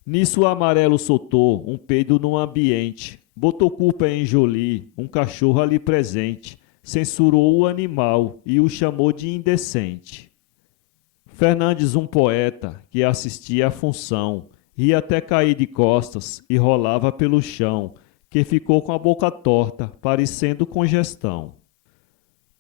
Nisso o Amarelo soltou um peido no ambiente, botou culpa em Jolie, um cachorro ali presente, censurou o animal e o chamou de indecente. Fernandes, um poeta que assistia à função, ia até cair de costas e rolava pelo chão, que ficou com a boca torta, parecendo congestão.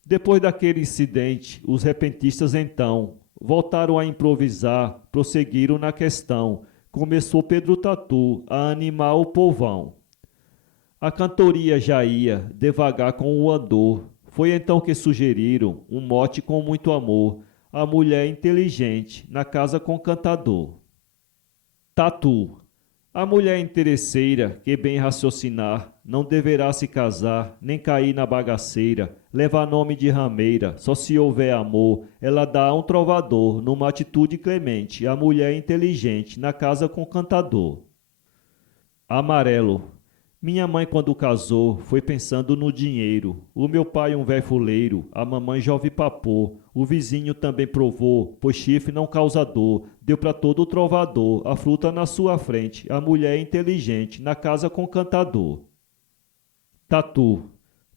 Depois daquele incidente, os repentistas então voltaram a improvisar, prosseguiram na questão. Começou Pedro Tatu a animar o povão. A cantoria já ia devagar com o andor. Foi então que sugeriram um mote com muito amor, a mulher inteligente na casa com cantador. Tatu. A mulher interesseira, que bem raciocinar, não deverá se casar, nem cair na bagaceira, levar nome de rameira, só se houver amor, ela dá a um trovador, numa atitude clemente, a mulher inteligente, na casa com cantador. Amarelo. Minha mãe, quando casou, foi pensando no dinheiro. O meu pai um velho fuleiro, a mamãe jovem papô. O vizinho também provou, pois chifre não causa dor. Deu pra todo trovador, a fruta na sua frente, a mulher inteligente, na casa com cantador. Tatu.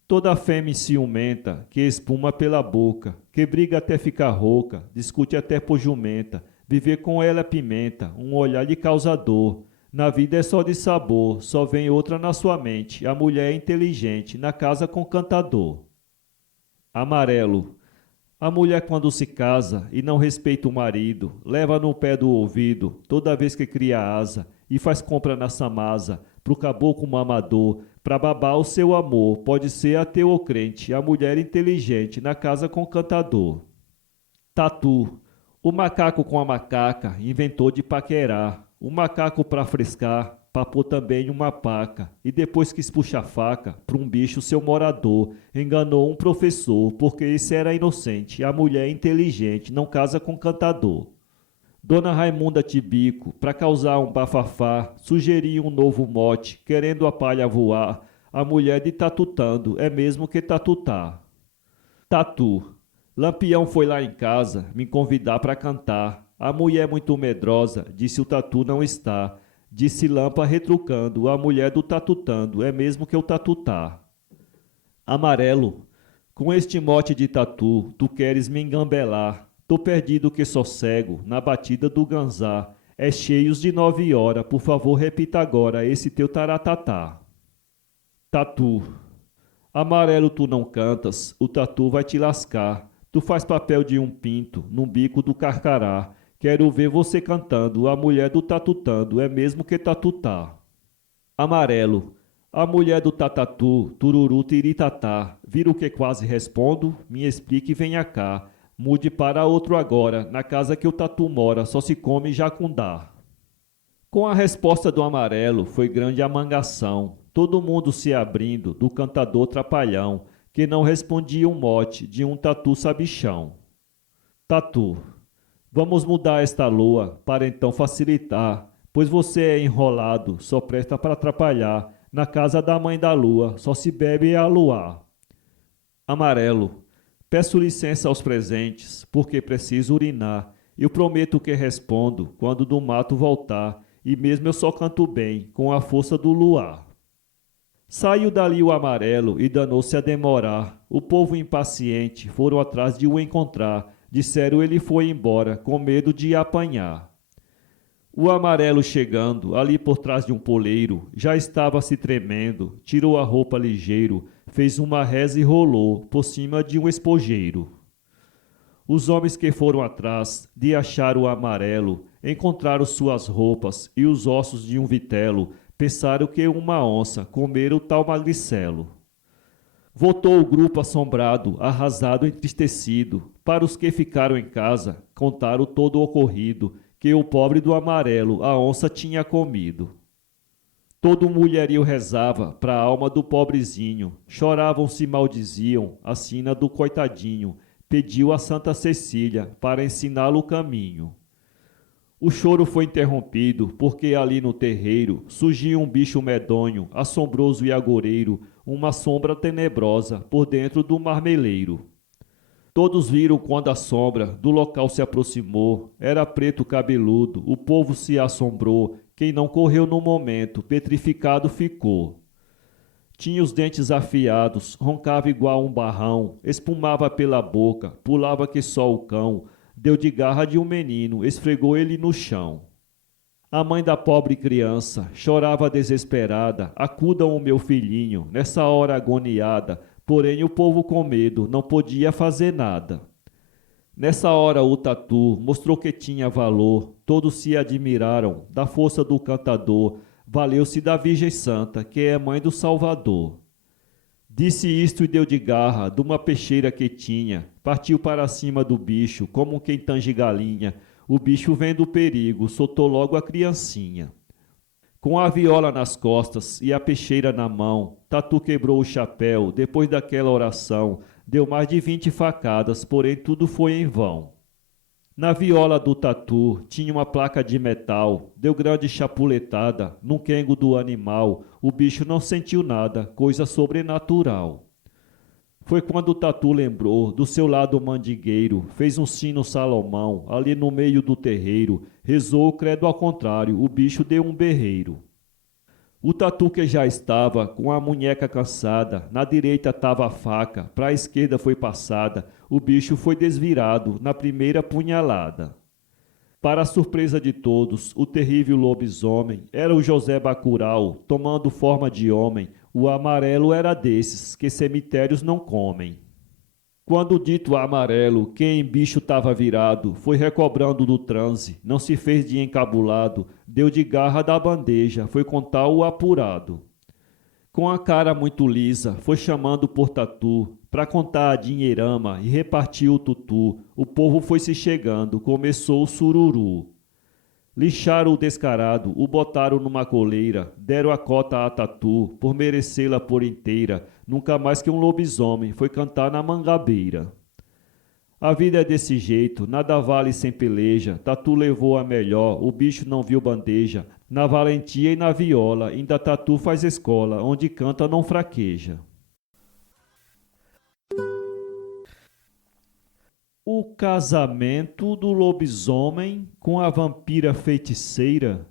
Toda fêmea ciumenta, que espuma pela boca, que briga até ficar rouca, discute até por jumenta. Viver com ela é pimenta, um olhar lhe causa dor. Na vida é só de sabor, só vem outra na sua mente, a mulher inteligente, na casa com cantador. Amarelo. A mulher quando se casa e não respeita o marido, leva no pé do ouvido, toda vez que cria asa, e faz compra na samasa, pro caboclo mamador, pra babar o seu amor, pode ser ateu ou crente, a mulher inteligente, na casa com cantador. Tatu. O macaco com a macaca inventou de paquerar. O macaco para frescar, papou também uma paca, e depois quis puxar faca para um bicho seu morador, enganou um professor, porque esse era inocente, a mulher inteligente, não casa com cantador. Dona Raimunda Tibico, para causar um bafafá, sugeriu um novo mote, querendo a palha voar, a mulher de tatutando, é mesmo que tatutar. Tatu. Lampião foi lá em casa me convidar para cantar. A mulher muito medrosa, disse o Tatu não está. Disse Lampa retrucando, a mulher do tatutando, é mesmo que eu tatutar. Amarelo. Com este mote de tatu, tu queres me engambelar. Tô perdido que sou cego, na batida do ganzá. É cheios de 9 horas, por favor repita agora esse teu taratatá. Tatu. Amarelo tu não cantas, o tatu vai te lascar. Tu faz papel de um pinto, num bico do carcará. Quero ver você cantando, a mulher do tatutando, é mesmo que tatutá. Amarelo. A mulher do tatatu, tururu tiritatá. Vira o que quase respondo? Me explique e venha cá. Mude para outro agora, na casa que o tatu mora, só se come jacundá. Com a resposta do amarelo, foi grande a mangação. Todo mundo se abrindo, do cantador trapalhão, que não respondia um mote de um tatu sabichão. Tatu. Vamos mudar esta lua, para então facilitar, pois você é enrolado, só presta para atrapalhar, na casa da mãe da lua, só se bebe a luar. Amarelo. Peço licença aos presentes, porque preciso urinar. Eu prometo que respondo, quando do mato voltar, e mesmo eu só canto bem, com a força do luar. Saiu dali o amarelo e danou-se a demorar. O povo impaciente foram atrás de o encontrar. Disseram ele foi embora, com medo de apanhar. O amarelo chegando, ali por trás de um poleiro, já estava se tremendo, tirou a roupa ligeiro, fez uma reza e rolou, por cima de um espojeiro. Os homens que foram atrás de achar o amarelo, encontraram suas roupas e os ossos de um vitelo, pensaram que uma onça comera o tal magricelo. Voltou o grupo assombrado, arrasado, entristecido. Para os que ficaram em casa, contaram todo o ocorrido, que o pobre do amarelo a onça tinha comido. Todo mulherio rezava para a alma do pobrezinho, choravam se maldiziam, a sina do coitadinho, pediu a Santa Cecília para ensiná-lo o caminho. O choro foi interrompido, porque ali no terreiro surgia um bicho medonho, assombroso e agoureiro, uma sombra tenebrosa por dentro do marmeleiro. Todos viram quando a sombra do local se aproximou. Era preto cabeludo, o povo se assombrou. Quem não correu no momento, petrificado ficou. Tinha os dentes afiados, roncava igual um barrão, espumava pela boca, pulava que só o cão, deu de garra de um menino, esfregou ele no chão. A mãe da pobre criança chorava desesperada, acudam o meu filhinho, nessa hora agoniada, porém o povo com medo não podia fazer nada. Nessa hora o tatu mostrou que tinha valor, todos se admiraram da força do cantador, valeu-se da Virgem Santa, que é mãe do Salvador. Disse isto e deu de garra de uma peixeira que tinha, partiu para cima do bicho, como quem tange galinha. O bicho vendo o perigo, soltou logo a criancinha. Com a viola nas costas e a peixeira na mão, Tatu quebrou o chapéu, depois daquela oração, deu mais de 20 facadas, porém tudo foi em vão. Na viola do Tatu tinha uma placa de metal, deu grande chapuletada num quengo do animal, o bicho não sentiu nada, coisa sobrenatural. Foi quando o Tatu lembrou do seu lado mandingueiro, fez um sino Salomão, ali no meio do terreiro, rezou o credo ao contrário, o bicho deu um berreiro. O Tatu que já estava com a munheca cansada, na direita estava a faca, para a esquerda foi passada, o bicho foi desvirado na primeira punhalada. Para a surpresa de todos, o terrível lobisomem era o José Bacurau, tomando forma de homem, o amarelo era desses que cemitérios não comem. Quando o dito amarelo, que em bicho estava virado, foi recobrando do transe, não se fez de encabulado, deu de garra da bandeja, foi contar o apurado. Com a cara muito lisa, foi chamando por Tatu, pra contar a dinheirama e repartir o tutu. O povo foi se chegando, começou o sururu. Lixaram o descarado, o botaram numa coleira, deram a cota a Tatu, por merecê-la por inteira, nunca mais que um lobisomem foi cantar na mangabeira. A vida é desse jeito, nada vale sem peleja, Tatu levou a melhor, o bicho não viu bandeja, na valentia e na viola, ainda Tatu faz escola, onde canta não fraqueja. O casamento do lobisomem com a vampira feiticeira,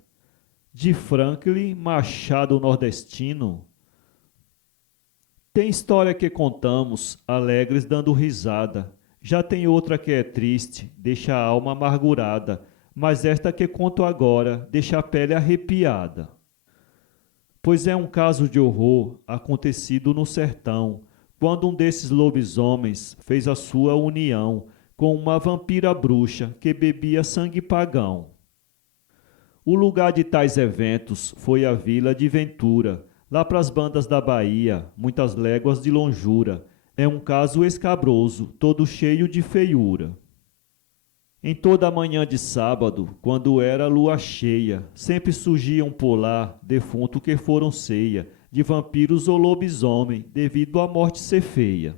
de Franklin Machado Nordestino. Tem história que contamos, alegres dando risada. Já tem outra que é triste, deixa a alma amargurada. Mas esta que conto agora deixa a pele arrepiada. Pois é um caso de horror acontecido no sertão, quando um desses lobisomens fez a sua união com uma vampira bruxa que bebia sangue pagão. O lugar de tais eventos foi a vila de Ventura, lá pras bandas da Bahia, muitas léguas de longura. É um caso escabroso, todo cheio de feiura. Em toda a manhã de sábado, quando era lua cheia, sempre surgiam por lá defunto que foram ceia, de vampiros ou lobisomem, devido à morte ser feia.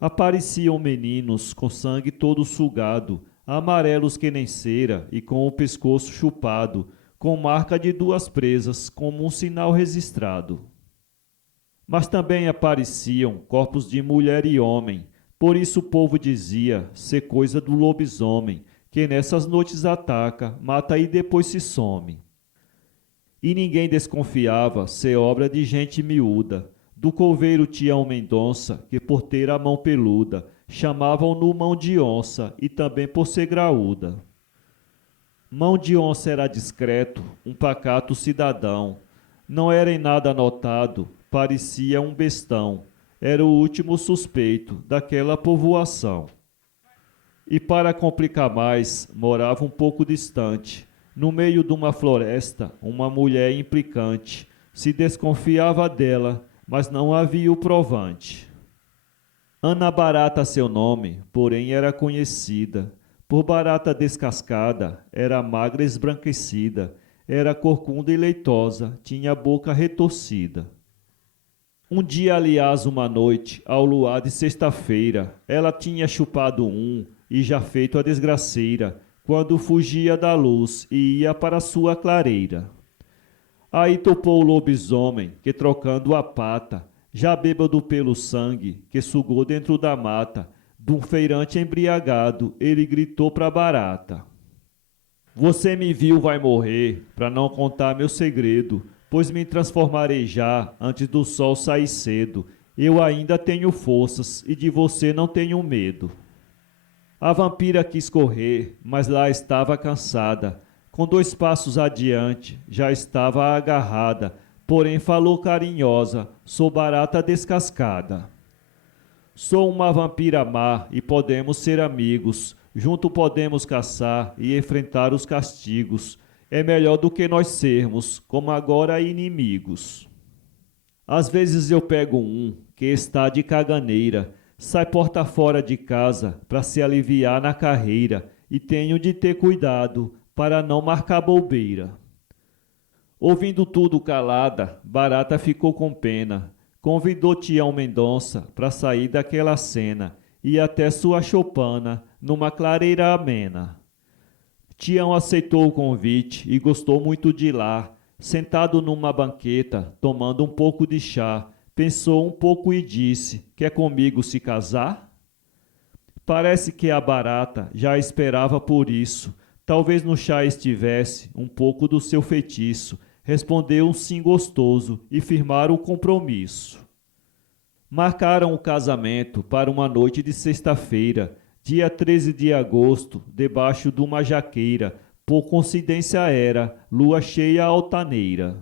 Apareciam meninos com sangue todo sugado, amarelos que nem cera e com o pescoço chupado, com marca de duas presas, como um sinal registrado. Mas também apareciam corpos de mulher e homem, por isso o povo dizia ser coisa do lobisomem, que nessas noites ataca, mata e depois se some. E ninguém desconfiava ser obra de gente miúda, do coveiro Tião Mendonça, que por ter a mão peluda, chamavam-no mão de onça e também por ser graúda. Mão de onça era discreto, um pacato cidadão, não era em nada notado, parecia um bestão, era o último suspeito daquela povoação. E para complicar mais, morava um pouco distante, no meio de uma floresta, uma mulher implicante, se desconfiava dela, mas não havia o provante. Ana Barata seu nome, porém era conhecida, por barata descascada, era magra esbranquecida, era corcunda e leitosa, tinha a boca retorcida. Um dia, aliás, uma noite, ao luar de sexta-feira, ela tinha chupado um e já feito a desgraceira, quando fugia da luz e ia para sua clareira. Aí topou o lobisomem, que trocando a pata, já bêbado pelo sangue, que sugou dentro da mata, De um feirante embriagado, ele gritou para a barata: Você me viu, vai morrer, para não contar meu segredo, pois me transformarei já antes do sol sair cedo. Eu ainda tenho forças e de você não tenho medo. A vampira quis correr, mas lá estava cansada. Com 2 passos adiante, já estava agarrada, porém falou carinhosa: Sou barata descascada. Sou uma vampira má e podemos ser amigos. Junto podemos caçar e enfrentar os castigos. É melhor do que nós sermos, como agora, inimigos. Às vezes eu pego um que está de caganeira, sai porta fora de casa para se aliviar na carreira e tenho de ter cuidado para não marcar bobeira. Ouvindo tudo calada, Barata ficou com pena. Convidou Tião Mendonça para sair daquela cena e até sua choupana numa clareira amena. Tião aceitou o convite e gostou muito de lá. Sentado numa banqueta, tomando um pouco de chá, pensou um pouco e disse: Quer comigo se casar? Parece que a barata já esperava por isso. Talvez no chá estivesse um pouco do seu feitiço. Respondeu um sim gostoso e firmaram o compromisso. Marcaram o casamento para uma noite de sexta-feira, dia 13 de agosto, debaixo de uma jaqueira. Por coincidência era lua cheia altaneira.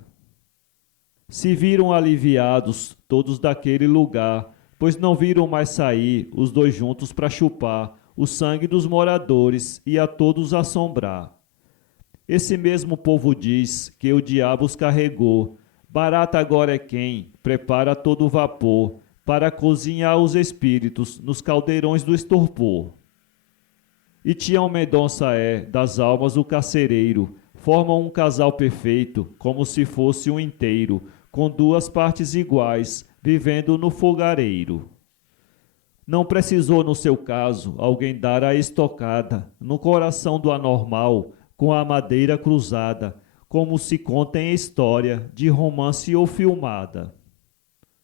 Se viram aliviados todos daquele lugar, pois não viram mais sair os 2 juntos para chupar o sangue dos moradores e a todos assombrar. Esse mesmo povo diz que o diabo os carregou. Barata agora é quem prepara todo o vapor para cozinhar os espíritos nos caldeirões do estorpor. E Tião Mendonça é, das almas, o carcereiro. Formam um casal perfeito, como se fosse um inteiro, com 2 partes iguais, vivendo no fogareiro. Não precisou, no seu caso, alguém dar a estocada no coração do anormal, com a madeira cruzada, como se conta em história de romance ou filmada.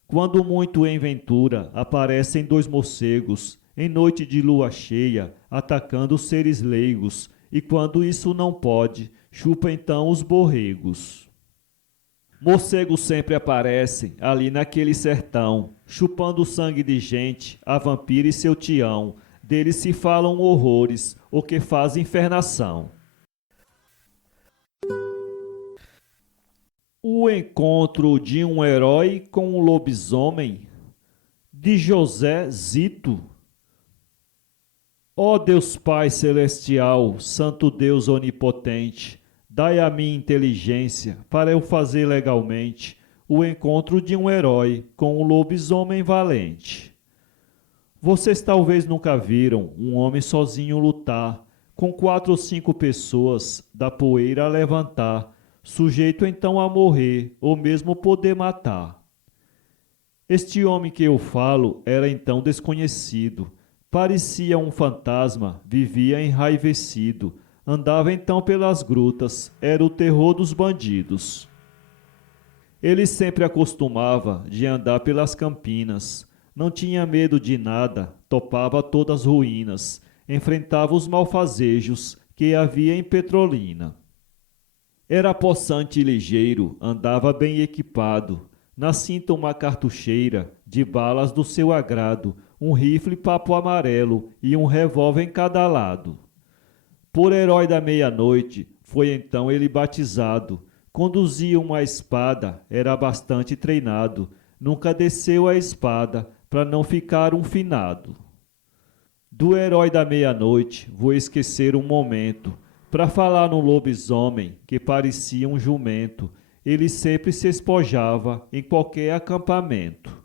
Quando muito em ventura aparecem 2 morcegos, em noite de lua cheia, atacando os seres leigos, e quando isso não pode, chupa então os borregos. Morcegos sempre aparecem ali naquele sertão, chupando sangue de gente, a vampira e seu Tião. Deles se falam horrores, o que faz infernação. O encontro de um herói com um lobisomem, de José Zito. Ó Deus Pai Celestial, Santo Deus Onipotente, dai a mim inteligência para eu fazer legalmente o encontro de um herói com um lobisomem valente. Vocês talvez nunca viram um homem sozinho lutar, com 4 ou 5 pessoas da poeira a levantar, sujeito então a morrer ou mesmo poder matar. Este homem que eu falo era então desconhecido. Parecia um fantasma, vivia enraivecido, andava então pelas grutas, era o terror dos bandidos. Ele sempre acostumava de andar pelas campinas, não tinha medo de nada, topava todas as ruínas, enfrentava os malfazejos que havia em Petrolina. Era possante e ligeiro, andava bem equipado, na cinta uma cartucheira de balas do seu agrado, um rifle papo amarelo e um revólver em cada lado. Por herói da meia-noite, foi então ele batizado. Conduzia uma espada, era bastante treinado. Nunca desceu a espada, para não ficar um finado. Do herói da meia-noite, vou esquecer um momento, para falar no lobisomem, que parecia um jumento. Ele sempre se espojava em qualquer acampamento.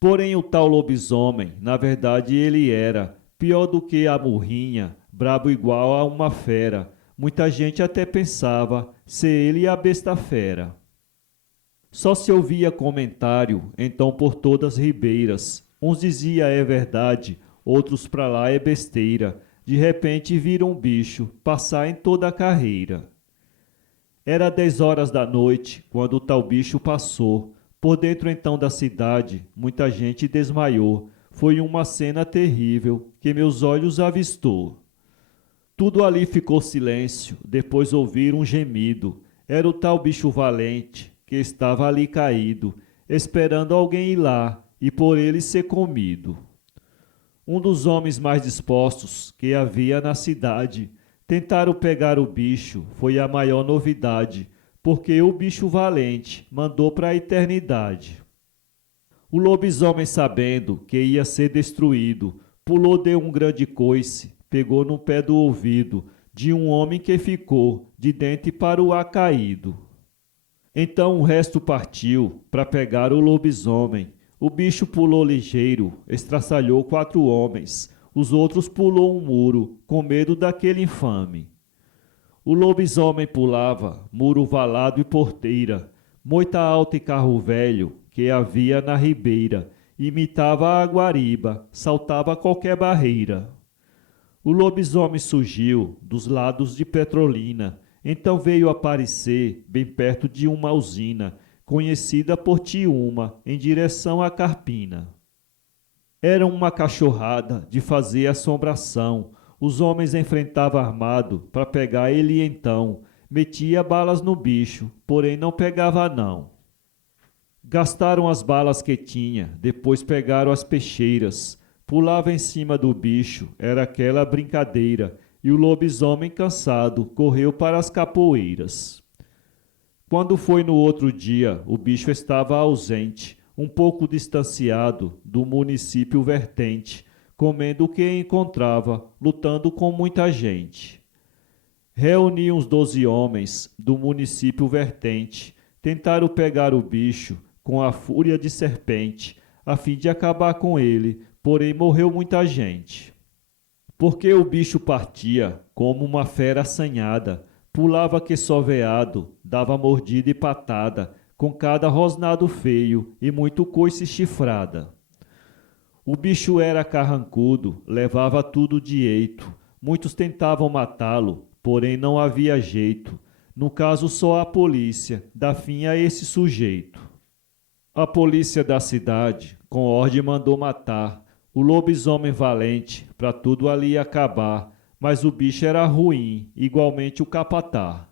Porém o tal lobisomem, na verdade ele era pior do que a murrinha, brabo igual a uma fera. Muita gente até pensava ser ele a besta fera. Só se ouvia comentário, então por todas as ribeiras. Uns dizia é verdade, outros pra lá é besteira. De repente viram um bicho passar em toda a carreira. Era 10 horas da noite, quando o tal bicho passou. Por dentro então da cidade, muita gente desmaiou. Foi uma cena terrível que meus olhos avistou. Tudo ali ficou silêncio, depois ouviram um gemido. Era o tal bicho valente que estava ali caído, esperando alguém ir lá e por ele ser comido. Um dos homens mais dispostos que havia na cidade tentaram pegar o bicho, foi a maior novidade, porque o bicho valente mandou para a eternidade. O lobisomem, sabendo que ia ser destruído, pulou de um grande coice, pegou no pé do ouvido de um homem que ficou de dente para o ar caído. Então o resto partiu para pegar o lobisomem. O bicho pulou ligeiro, estraçalhou 4 homens, os outros pulou um muro, com medo daquele infame. O lobisomem pulava, muro valado e porteira, moita alta e carro velho, que havia na ribeira, imitava a guariba, saltava qualquer barreira. O lobisomem surgiu dos lados de Petrolina, então veio aparecer bem perto de uma usina, conhecida por Tiúma, em direção a Carpina. Era uma cachorrada de fazer assombração. Os homens enfrentavam armado para pegar ele então. Metia balas no bicho, porém não pegava não. Gastaram as balas que tinha, depois pegaram as peixeiras. Pulava em cima do bicho, era aquela brincadeira, e o lobisomem cansado correu para as capoeiras. Quando foi no outro dia, o bicho estava ausente, um pouco distanciado do município vertente, comendo o que encontrava, lutando com muita gente. Reuniam os 12 homens do município vertente, tentaram pegar o bicho com a fúria de serpente, a fim de acabar com ele, porém morreu muita gente. Porque o bicho partia como uma fera assanhada, pulava que só veado, dava mordida e patada, com cada rosnado feio e muito coice chifrada. O bicho era carrancudo, levava tudo de eito. Muitos tentavam matá-lo, porém não havia jeito. No caso só a polícia dá fim a esse sujeito. A polícia da cidade, com ordem, mandou matar o lobisomem valente, para tudo ali acabar, mas o bicho era ruim, igualmente o capatá.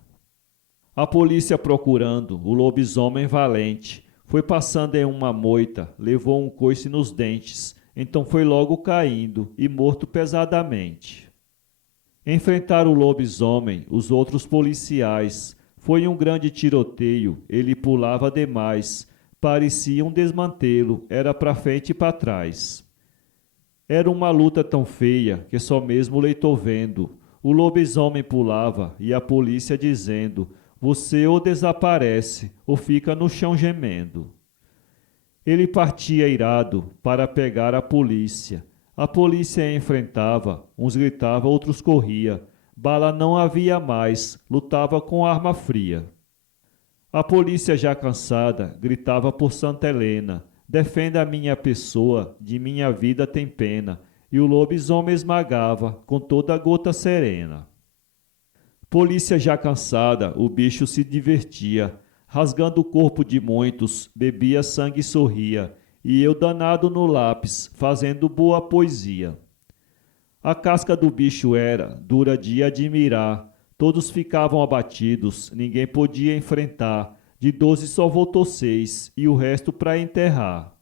A polícia procurando o lobisomem valente, foi passando em uma moita, levou um coice nos dentes, então foi logo caindo e morto pesadamente. Enfrentaram o lobisomem os outros policiais, foi um grande tiroteio, ele pulava demais, parecia um desmantelo, era para frente e para trás. Era uma luta tão feia que só mesmo o leitor vendo. O lobisomem pulava e a polícia dizendo: você ou desaparece ou fica no chão gemendo. Ele partia irado para pegar a polícia. A polícia enfrentava, uns gritava, outros corria. Bala não havia mais, lutava com arma fria. A polícia já cansada gritava por Santa Helena: defenda a minha pessoa, de minha vida tem pena. E o lobisomem esmagava com toda a gota serena. Polícia já cansada, o bicho se divertia, rasgando o corpo de muitos, bebia sangue e sorria, e eu danado no lápis, fazendo boa poesia. A casca do bicho era dura de admirar, todos ficavam abatidos, ninguém podia enfrentar, de 12 só voltou 6 e o resto para enterrar.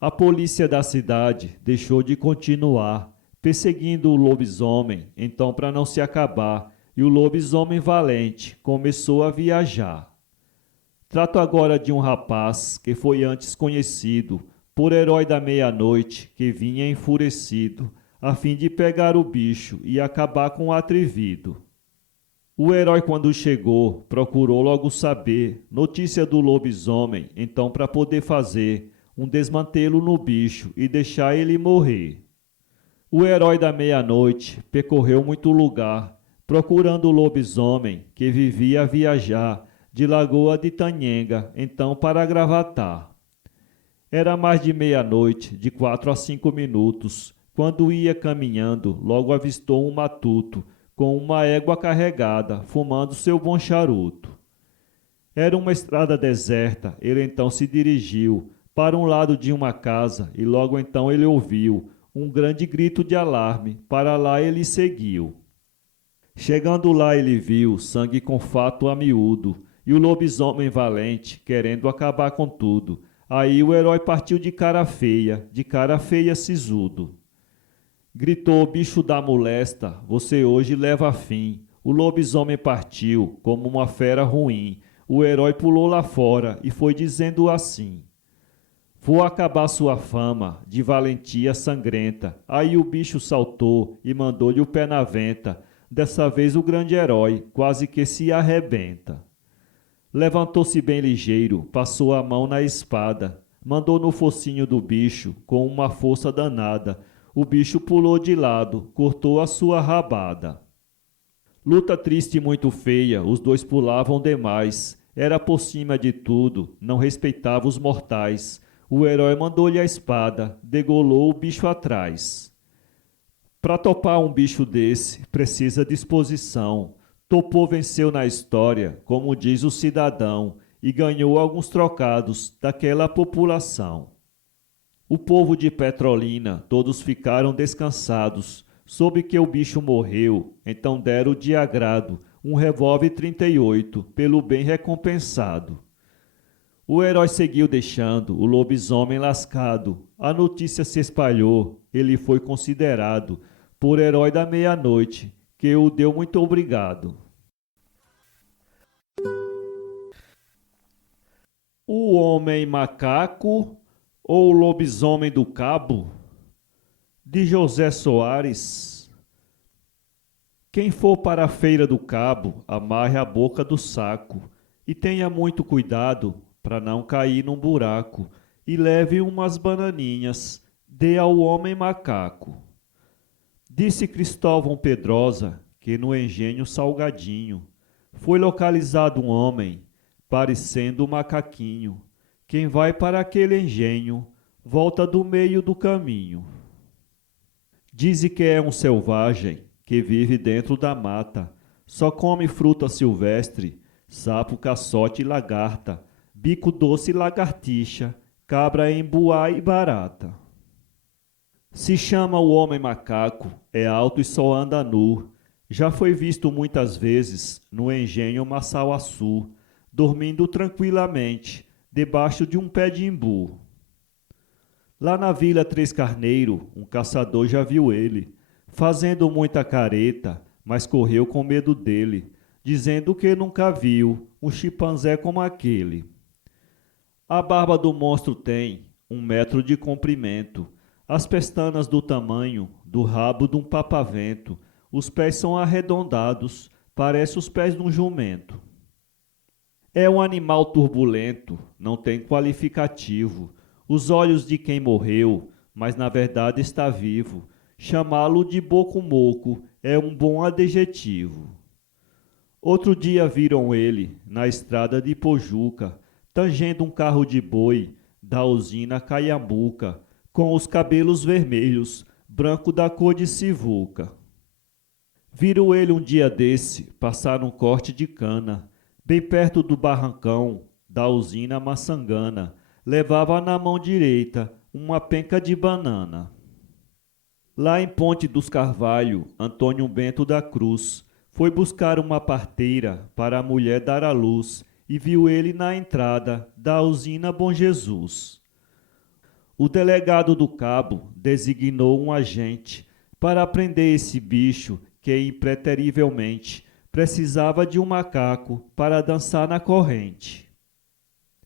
A polícia da cidade deixou de continuar, perseguindo o lobisomem, então para não se acabar, e o lobisomem valente começou a viajar. Trato agora de um rapaz que foi antes conhecido por herói da meia-noite, que vinha enfurecido, a fim de pegar o bicho e acabar com o atrevido. O herói, quando chegou, procurou logo saber notícia do lobisomem, então para poder fazer um desmantelo no bicho e deixar ele morrer. O herói da meia-noite percorreu muito lugar, procurando o lobisomem que vivia a viajar de Lagoa de Tanhenga, então para Gravatar. Era mais de meia-noite, de 4 a 5 minutos, quando ia caminhando, logo avistou um matuto, com uma égua carregada, fumando seu bom charuto. Era uma estrada deserta, ele então se dirigiu, para um lado de uma casa e logo então ele ouviu um grande grito de alarme. Para lá ele seguiu. Chegando lá ele viu sangue com fato a miúdo e o lobisomem valente querendo acabar com tudo. Aí o herói partiu de cara feia sisudo. Gritou o bicho da molesta, você hoje leva fim. O lobisomem partiu como uma fera ruim. O herói pulou lá fora e foi dizendo assim: vou acabar sua fama de valentia sangrenta. Aí o bicho saltou e mandou-lhe o pé na venta. Dessa vez o grande herói quase que se arrebenta. Levantou-se bem ligeiro, passou a mão na espada, mandou no focinho do bicho com uma força danada. O bicho pulou de lado, cortou a sua rabada. Luta triste e muito feia, os dois pulavam demais. Era por cima de tudo, não respeitava os mortais. O herói mandou-lhe a espada, degolou o bicho atrás. Para topar um bicho desse, precisa disposição. Topou, venceu na história, como diz o cidadão, e ganhou alguns trocados daquela população. O povo de Petrolina, todos ficaram descansados. Soube que o bicho morreu, então deram de agrado um revólver 38, pelo bem recompensado. O herói seguiu deixando o lobisomem lascado. A notícia se espalhou, ele foi considerado por herói da meia-noite, que o deu muito obrigado. O homem macaco ou o lobisomem do cabo? De José Soares. Quem for para a feira do cabo, amarre a boca do saco e tenha muito cuidado para não cair num buraco e leve umas bananinhas, dê ao homem macaco. Disse Cristóvão Pedrosa que no engenho Salgadinho foi localizado um homem parecendo um macaquinho. Quem vai para aquele engenho volta do meio do caminho. Diz que é um selvagem que vive dentro da mata, só come fruta silvestre, sapo, caçote e lagarta, bico doce e lagartixa, cabra, embuá e barata. Se chama o homem macaco, é alto e só anda nu. Já foi visto muitas vezes no engenho Massauaçu, dormindo tranquilamente, debaixo de um pé de imbu. Lá na Vila Três Carneiro, um caçador já viu ele, fazendo muita careta, mas correu com medo dele, dizendo que nunca viu um chimpanzé como aquele. A barba do monstro tem 1 metro de comprimento, as pestanas do tamanho do rabo de um papavento, os pés são arredondados, parece os pés de um jumento. É um animal turbulento, não tem qualificativo, os olhos de quem morreu, mas na verdade está vivo. Chamá-lo de boco-moco é um bom adjetivo. Outro dia viram ele, na estrada de Pojuca, tangendo um carro de boi da usina Caiambuca, com os cabelos vermelhos, branco da cor de sivuca. Viram ele um dia desse passar um corte de cana, bem perto do barrancão da usina Maçangana. Levava na mão direita uma penca de banana. Lá em Ponte dos Carvalho, Antônio Bento da Cruz foi buscar uma parteira para a mulher dar à luz e viu ele na entrada da usina Bom Jesus. O delegado do cabo designou um agente para prender esse bicho que impreterivelmente precisava de um macaco para dançar na corrente.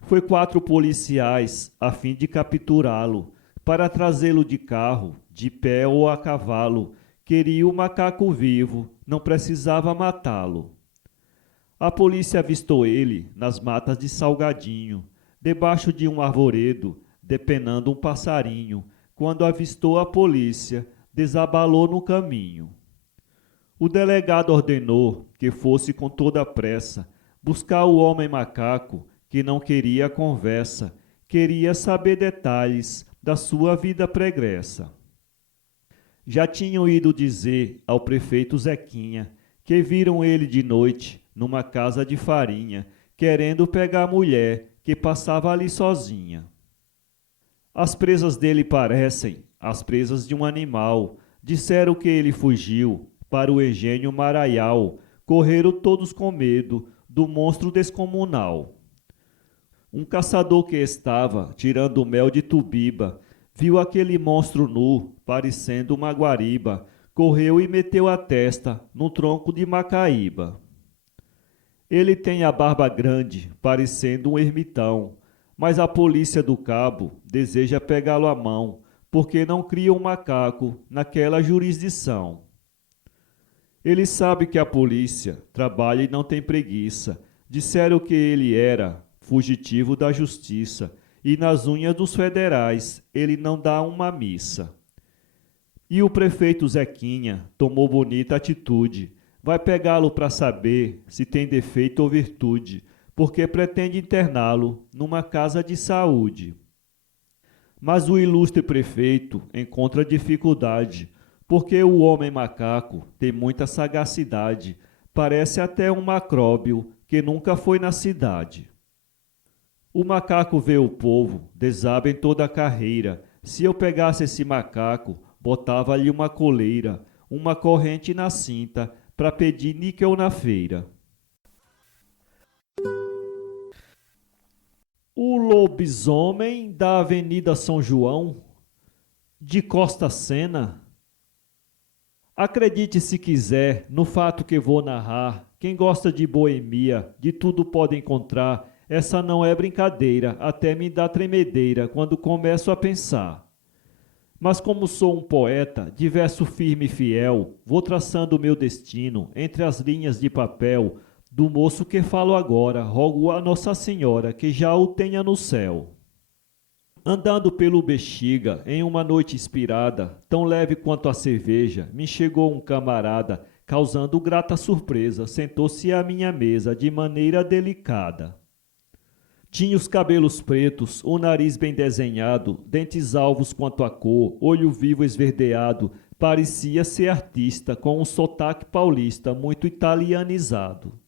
Foi 4 policiais a fim de capturá-lo, para trazê-lo de carro, de pé ou a cavalo. Queria o macaco vivo, não precisava matá-lo. A polícia avistou ele nas matas de Salgadinho, debaixo de um arvoredo, depenando um passarinho. Quando avistou a polícia, desabalou no caminho. O delegado ordenou que fosse com toda a pressa buscar o homem macaco, que não queria conversa, queria saber detalhes da sua vida pregressa. Já tinham ido dizer ao prefeito Zequinha que viram ele de noite numa casa de farinha, querendo pegar a mulher que passava ali sozinha. As presas dele parecem as presas de um animal. Disseram que ele fugiu para o engenho Maraial. Correram todos com medo do monstro descomunal. Um caçador que estava tirando mel de tubiba viu aquele monstro nu, parecendo uma guariba. Correu e meteu a testa num tronco de macaíba. Ele tem a barba grande, parecendo um ermitão, mas a polícia do cabo deseja pegá-lo à mão, porque não cria um macaco naquela jurisdição. Ele sabe que a polícia trabalha e não tem preguiça. Disseram que ele era fugitivo da justiça, e nas unhas dos federais ele não dá uma missa. E o prefeito Zequinha tomou bonita atitude. Vai pegá-lo para saber se tem defeito ou virtude, porque pretende interná-lo numa casa de saúde. Mas o ilustre prefeito encontra dificuldade, porque o homem macaco tem muita sagacidade, parece até um macróbio que nunca foi na cidade. O macaco vê o povo, desaba em toda a carreira. Se eu pegasse esse macaco, botava-lhe uma coleira, uma corrente na cinta, para pedir níquel na feira. O lobisomem da Avenida São João, de Costa Sena. Acredite se quiser no fato que vou narrar. Quem gosta de boemia, de tudo pode encontrar. Essa não é brincadeira, até me dá tremedeira quando começo a pensar. Mas como sou um poeta, de verso firme e fiel, vou traçando o meu destino entre as linhas de papel. Do moço que falo agora, rogo a Nossa Senhora que já o tenha no céu. Andando pelo Bexiga, em uma noite inspirada, tão leve quanto a cerveja, me chegou um camarada, causando grata surpresa, sentou-se à minha mesa de maneira delicada. Tinha os cabelos pretos, o nariz bem desenhado, dentes alvos quanto a cor, olho vivo esverdeado, parecia ser artista, com um sotaque paulista muito italianizado.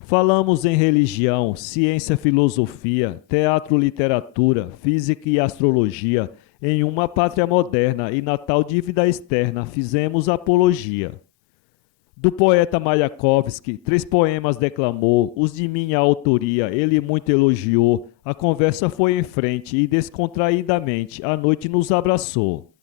Falamos em religião, ciência, filosofia, teatro, literatura, física e astrologia. Em uma pátria moderna e na tal dívida externa fizemos apologia. Do poeta Mayakovsky, 3 poemas declamou, os de minha autoria ele muito elogiou. A conversa foi em frente e descontraídamente a noite nos abraçou.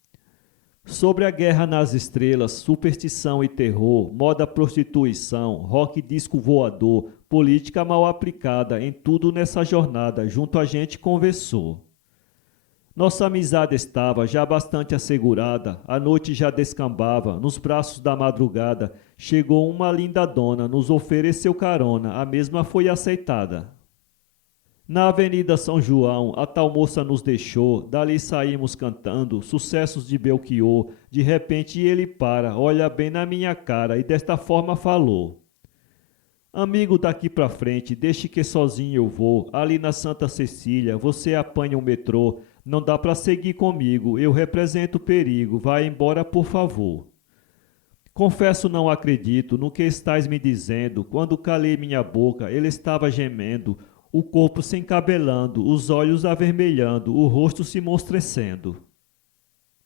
Sobre a guerra nas estrelas, superstição e terror, moda prostituição, rock disco voador, política mal aplicada, em tudo nessa jornada junto a gente conversou. Nossa amizade estava já bastante assegurada, a noite já descambava, nos braços da madrugada, chegou uma linda dona, nos ofereceu carona, a mesma foi aceitada. Na Avenida São João, a tal moça nos deixou, dali saímos cantando, sucessos de Belchior, de repente ele para, olha bem na minha cara e desta forma falou. Amigo, daqui pra frente, deixe que sozinho eu vou, ali na Santa Cecília, você apanha o metrô, não dá pra seguir comigo, eu represento perigo, vai embora por favor. Confesso não acredito no que estás me dizendo, quando calei minha boca, ele estava gemendo, o corpo se encabelando, os olhos avermelhando, o rosto se mostrecendo.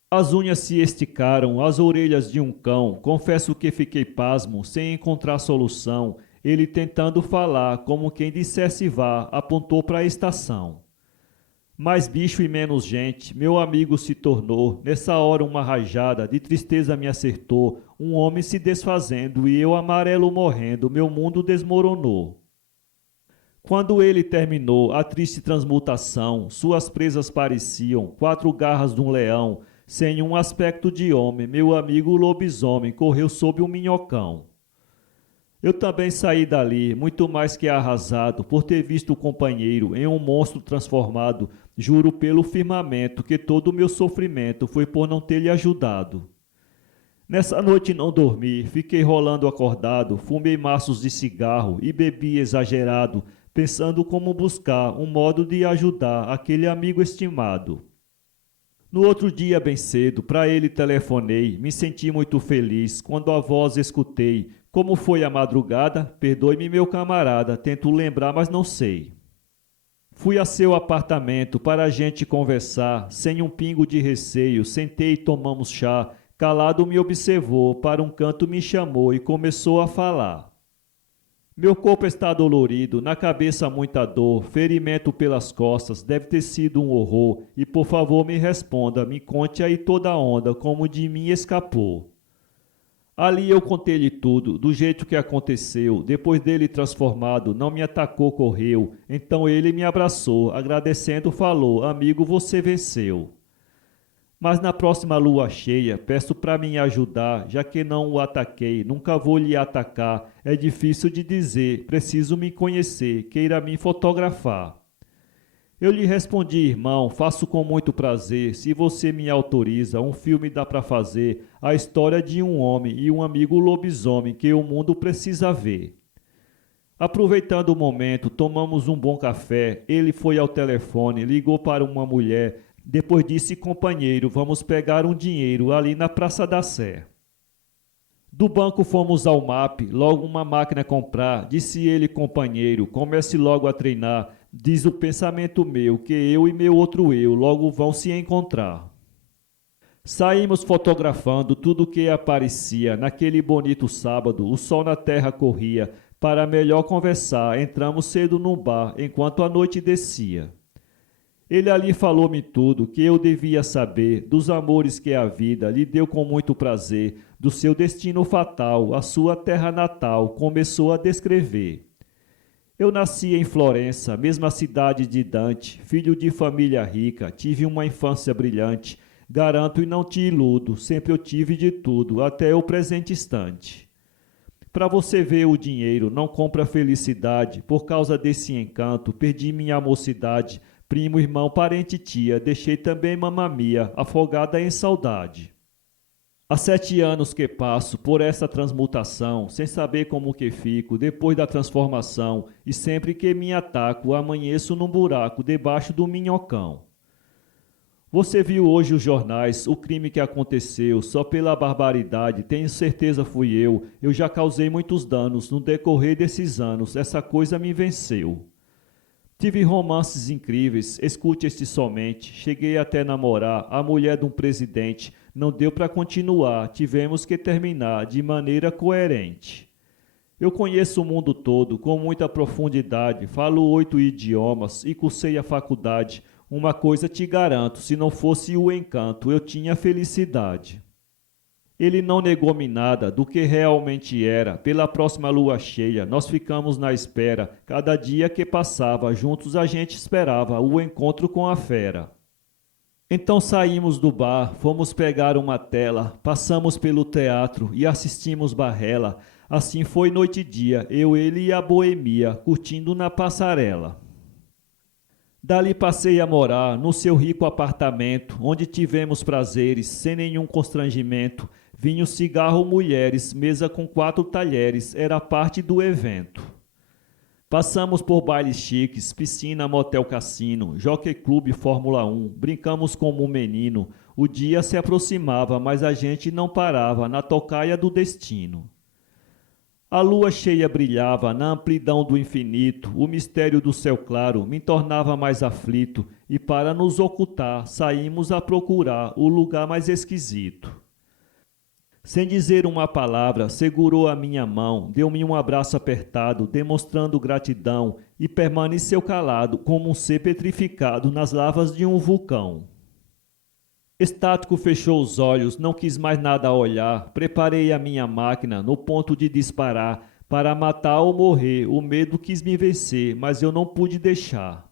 As unhas se esticaram, as orelhas de um cão, confesso que fiquei pasmo, sem encontrar solução, ele tentando falar, como quem dissesse vá, apontou para a estação. Mais bicho e menos gente, meu amigo se tornou, nessa hora uma rajada de tristeza me acertou, um homem se desfazendo e eu amarelo morrendo, meu mundo desmoronou. Quando ele terminou a triste transmutação, suas presas pareciam 4 garras de um leão, sem um aspecto de homem, meu amigo lobisomem correu sob um minhocão. Eu também saí dali, muito mais que arrasado, por ter visto o companheiro em um monstro transformado. Juro pelo firmamento que todo o meu sofrimento foi por não ter lhe ajudado. Nessa noite não dormi, fiquei rolando acordado, fumei maços de cigarro e bebi exagerado, pensando como buscar um modo de ajudar aquele amigo estimado. No outro dia, bem cedo, para ele telefonei, me senti muito feliz quando a voz escutei. Como foi a madrugada? Perdoe-me, meu camarada, tento lembrar, mas não sei. Fui a seu apartamento para a gente conversar, sem um pingo de receio, sentei e tomamos chá. Calado me observou, para um canto me chamou e começou a falar. Meu corpo está dolorido, na cabeça muita dor, ferimento pelas costas, deve ter sido um horror. E por favor me responda, me conte aí toda a onda, como de mim escapou. Ali eu contei-lhe tudo, do jeito que aconteceu. Depois dele transformado, não me atacou, correu. Então ele me abraçou, agradecendo falou, amigo, você venceu. Mas na próxima lua cheia, peço para me ajudar, já que não o ataquei, nunca vou lhe atacar. É difícil de dizer, preciso me conhecer, queira me fotografar. Eu lhe respondi, irmão, faço com muito prazer, se você me autoriza, um filme dá para fazer, a história de um homem e um amigo lobisomem que o mundo precisa ver. Aproveitando o momento, tomamos um bom café, ele foi ao telefone, ligou para uma mulher, depois disse, companheiro, vamos pegar um dinheiro ali na Praça da Sé. Do banco fomos ao MAP, logo uma máquina comprar, disse ele, companheiro, comece logo a treinar, diz o pensamento meu, que eu e meu outro eu logo vão se encontrar. Saímos fotografando tudo o que aparecia, naquele bonito sábado, o sol na terra corria, para melhor conversar, entramos cedo num bar, enquanto a noite descia. Ele ali falou-me tudo que eu devia saber, dos amores que a vida lhe deu com muito prazer, do seu destino fatal, a sua terra natal, começou a descrever. Eu nasci em Florença, mesma cidade de Dante, filho de família rica, tive uma infância brilhante, garanto e não te iludo, sempre eu tive de tudo, até o presente instante. Para você ver o dinheiro não compra felicidade, por causa desse encanto, perdi minha mocidade, primo, irmão, parente, tia, deixei também mamamia, afogada em saudade. Há 7 anos que passo por essa transmutação, sem saber como que fico depois da transformação, e sempre que me ataco, amanheço num buraco debaixo do minhocão. Você viu hoje os jornais, o crime que aconteceu, só pela barbaridade, tenho certeza fui eu já causei muitos danos no decorrer desses anos, essa coisa me venceu. Tive romances incríveis, escute este somente, cheguei até namorar a mulher de um presidente, não deu para continuar, tivemos que terminar de maneira coerente. Eu conheço o mundo todo, com muita profundidade, falo 8 idiomas e cursei a faculdade, uma coisa te garanto, se não fosse o encanto, eu tinha felicidade. Ele não negou-me nada do que realmente era. Pela próxima lua cheia, nós ficamos na espera. Cada dia que passava, juntos a gente esperava o encontro com a fera. Então saímos do bar, fomos pegar uma tela, passamos pelo teatro e assistimos Barrela. Assim foi noite e dia, eu, ele e a boemia, curtindo na passarela. Dali passei a morar no seu rico apartamento, onde tivemos prazeres, sem nenhum constrangimento. Vinho, cigarro, mulheres, mesa com 4 talheres, era parte do evento. Passamos por bailes chiques, piscina, motel, cassino, jockey clube, Fórmula 1, brincamos como um menino. O dia se aproximava, mas a gente não parava na tocaia do destino. A lua cheia brilhava na amplidão do infinito, o mistério do céu claro me tornava mais aflito, e para nos ocultar, saímos a procurar o lugar mais esquisito. Sem dizer uma palavra, segurou a minha mão, deu-me um abraço apertado, demonstrando gratidão, e permaneceu calado, como um ser petrificado nas lavas de um vulcão. Estático fechou os olhos, não quis mais nada olhar, preparei a minha máquina no ponto de disparar, para matar ou morrer, o medo quis me vencer, mas eu não pude deixar.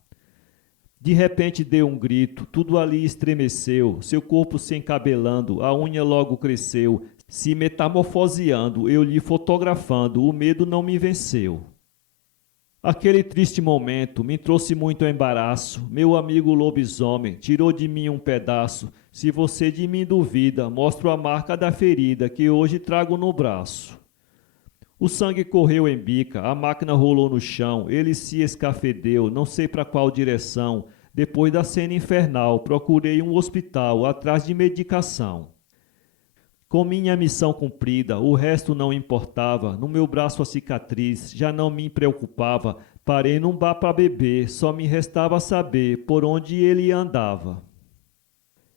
De repente deu um grito, tudo ali estremeceu, seu corpo se encabelando, a unha logo cresceu, se metamorfoseando, eu lhe fotografando, o medo não me venceu. Aquele triste momento me trouxe muito embaraço, meu amigo lobisomem tirou de mim um pedaço, se você de mim duvida, mostro a marca da ferida que hoje trago no braço. O sangue correu em bica, a máquina rolou no chão, ele se escafedeu, não sei para qual direção, depois da cena infernal, procurei um hospital atrás de medicação. Com minha missão cumprida, o resto não importava, no meu braço a cicatriz já não me preocupava, Parei num bar para beber, só me restava saber por onde ele andava.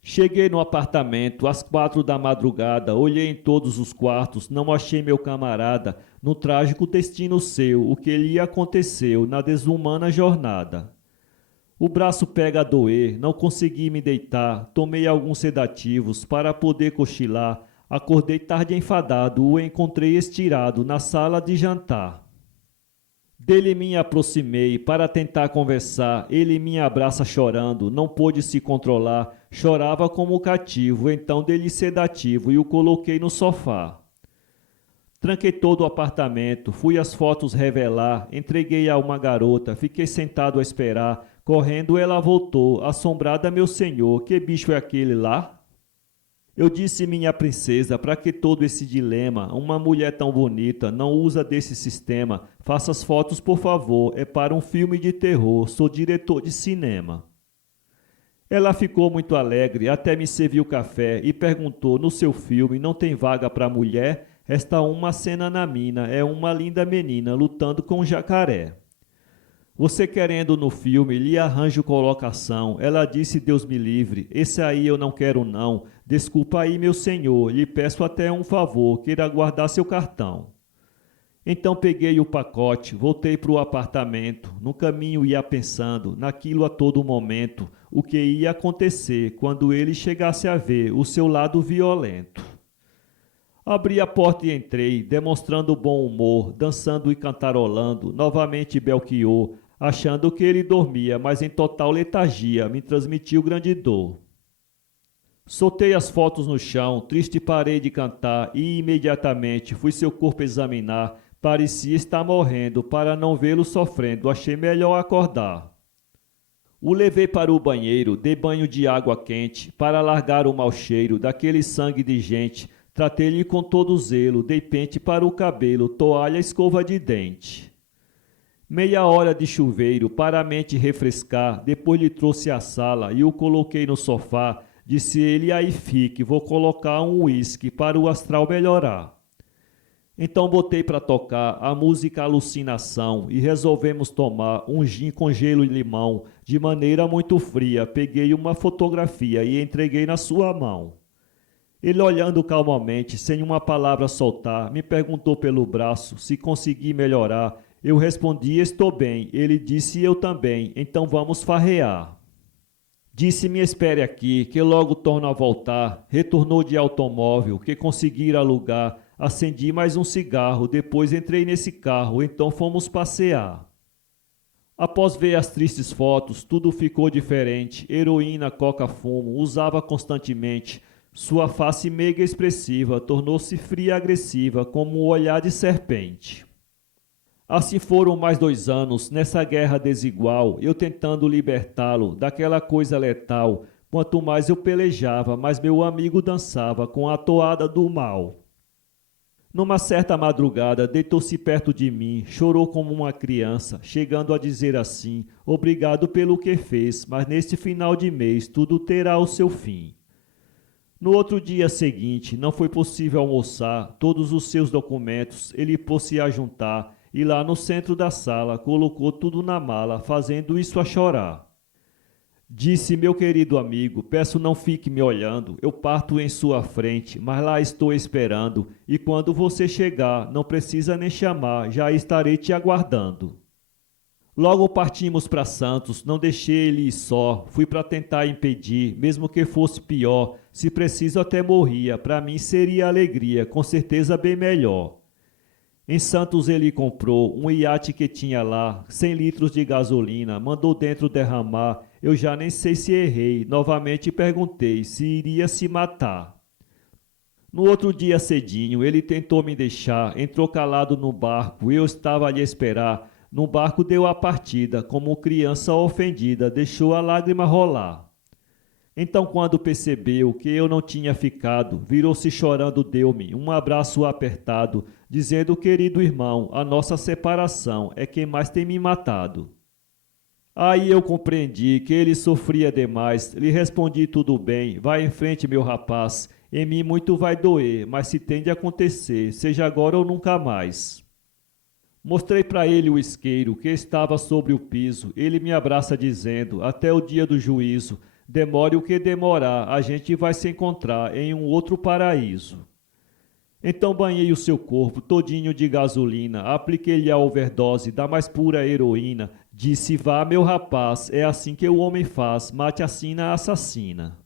Cheguei no apartamento às 4 da madrugada, olhei em todos os quartos, não achei meu camarada. No trágico destino seu, o que lhe aconteceu na desumana jornada. O braço pega a doer, não consegui me deitar, tomei alguns sedativos para poder cochilar. Acordei tarde enfadado, o encontrei estirado na sala de jantar. Dele me aproximei para tentar conversar, ele me abraça chorando, não pôde se controlar, chorava como cativo, então dei-lhe sedativo e o coloquei no sofá. Tranquei todo o apartamento, fui as fotos revelar, entreguei a uma garota, fiquei sentado a esperar, correndo ela voltou, assombrada meu senhor, que bicho é aquele lá? Eu disse minha princesa, para que todo esse dilema? Uma mulher tão bonita, não usa desse sistema. Faça as fotos por favor, é para um filme de terror, sou diretor de cinema. Ela ficou muito alegre, até me serviu café e perguntou, no seu filme não tem vaga para mulher? Resta uma cena na mina, é uma linda menina lutando com um jacaré. Você querendo no filme, lhe arranjo colocação. Ela disse, Deus me livre, esse aí eu não quero não. Desculpa aí, meu senhor, lhe peço até um favor, queira guardar seu cartão. Então peguei o pacote, voltei para o apartamento. No caminho ia pensando, naquilo a todo momento, o que ia acontecer quando ele chegasse a ver o seu lado violento. Abri a porta e entrei, demonstrando bom humor, dançando e cantarolando, novamente Belchior, achando que ele dormia, mas em total letargia, me transmitiu grande dor. Soltei as fotos no chão, triste parei de cantar e imediatamente fui seu corpo examinar. Parecia estar morrendo, para não vê-lo sofrendo, achei melhor acordar. O levei para o banheiro, dei banho de água quente, para largar o mau cheiro daquele sangue de gente. Tratei-lhe com todo zelo, dei pente para o cabelo, toalha, escova de dente. Meia hora de chuveiro para a mente refrescar, depois lhe trouxe à sala e o coloquei no sofá. Disse ele, aí fique, vou colocar um uísque para o astral melhorar. Então botei para tocar a música Alucinação e resolvemos tomar um gin com gelo e limão, de maneira muito fria. Peguei uma fotografia e entreguei na sua mão. Ele olhando calmamente, sem uma palavra soltar, me perguntou pelo braço se consegui melhorar. Eu respondi, estou bem. Ele disse, eu também, então vamos farrear. Disse-me, espere aqui, que logo torno a voltar. Retornou de automóvel, que conseguira alugar. Acendi mais um cigarro, depois entrei nesse carro, então fomos passear. Após ver as tristes fotos, tudo ficou diferente. Heroína, coca, fumo, usava constantemente. Sua face meiga expressiva tornou-se fria e agressiva, como um olhar de serpente. Assim foram mais 2 anos, nessa guerra desigual, eu tentando libertá-lo daquela coisa letal. Quanto mais eu pelejava, mais meu amigo dançava com a toada do mal. Numa certa madrugada, deitou-se perto de mim, chorou como uma criança, chegando a dizer assim, obrigado pelo que fez, mas neste final de mês tudo terá o seu fim. No outro dia seguinte, não foi possível almoçar, todos os seus documentos ele pôs-se a juntar e lá no centro da sala colocou tudo na mala, fazendo isso a chorar. Disse, meu querido amigo, peço não fique me olhando, eu parto em sua frente, mas lá estou esperando, e quando você chegar, não precisa nem chamar, já estarei te aguardando. Logo partimos para Santos, não deixei ele ir só, fui para tentar impedir, mesmo que fosse pior, se preciso até morria, para mim seria alegria, com certeza bem melhor. Em Santos ele comprou um iate que tinha lá, 100 litros de gasolina, mandou dentro derramar, eu já nem sei se errei, novamente perguntei se iria se matar. No outro dia cedinho ele tentou me deixar, entrou calado no barco, eu estava ali a esperar. No barco deu a partida, como criança ofendida, deixou a lágrima rolar. Então quando percebeu que eu não tinha ficado, virou-se chorando, deu-me um abraço apertado, dizendo, querido irmão, a nossa separação é quem mais tem me matado. Aí eu compreendi que ele sofria demais, lhe respondi tudo bem, vai em frente meu rapaz, em mim muito vai doer, mas se tem de acontecer, seja agora ou nunca mais. Mostrei para ele o isqueiro que estava sobre o piso. Ele me abraça dizendo, até o dia do juízo, demore o que demorar, a gente vai se encontrar em um outro paraíso. Então banhei o seu corpo todinho de gasolina, apliquei-lhe a overdose da mais pura heroína. Disse, vá meu rapaz, é assim que o homem faz, mate assim na assassina.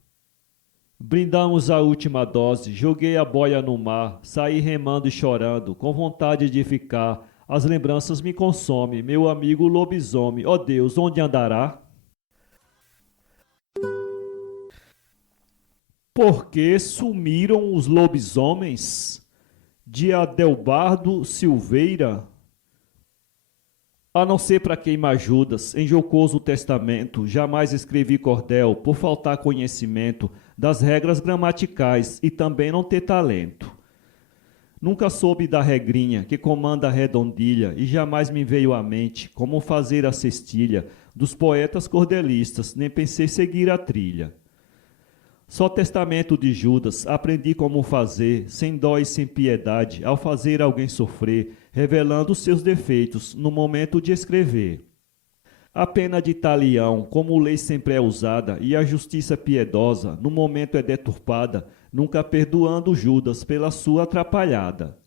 Brindamos a última dose, joguei a boia no mar, saí remando e chorando, com vontade de ficar. As lembranças me consomem, meu amigo lobisomem, ó Deus, onde andará? Por que sumiram os lobisomens? De Adelbardo Silveira. A não ser para queimar Judas, em jocoso testamento, jamais escrevi cordel por faltar conhecimento das regras gramaticais e também não ter talento. Nunca soube da regrinha que comanda a redondilha e jamais me veio à mente como fazer a cestilha dos poetas cordelistas, nem pensei seguir a trilha. Só testamento de Judas aprendi como fazer, sem dó e sem piedade, ao fazer alguém sofrer, revelando seus defeitos no momento de escrever. A pena de talião, como lei sempre é usada, e a justiça piedosa, no momento é deturpada, nunca perdoando Judas pela sua atrapalhada.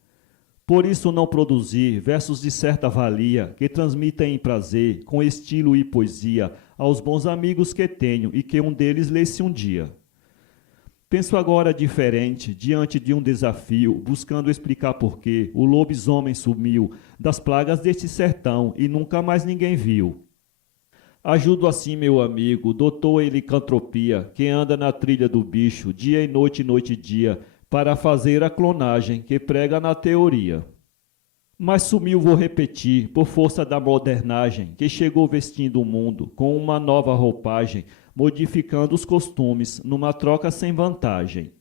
Por isso não produzir versos de certa valia, que transmitem em prazer, com estilo e poesia, aos bons amigos que tenho e que um deles lesse um dia. Penso agora diferente, diante de um desafio, buscando explicar por que o lobisomem sumiu das plagas deste sertão e nunca mais ninguém viu. Ajudo assim meu amigo, doutor em licantropia, que anda na trilha do bicho, dia e noite e dia, para fazer a clonagem que prega na teoria. Mas sumiu, vou repetir, por força da modernagem, que chegou vestindo o mundo com uma nova roupagem, modificando os costumes numa troca sem vantagem.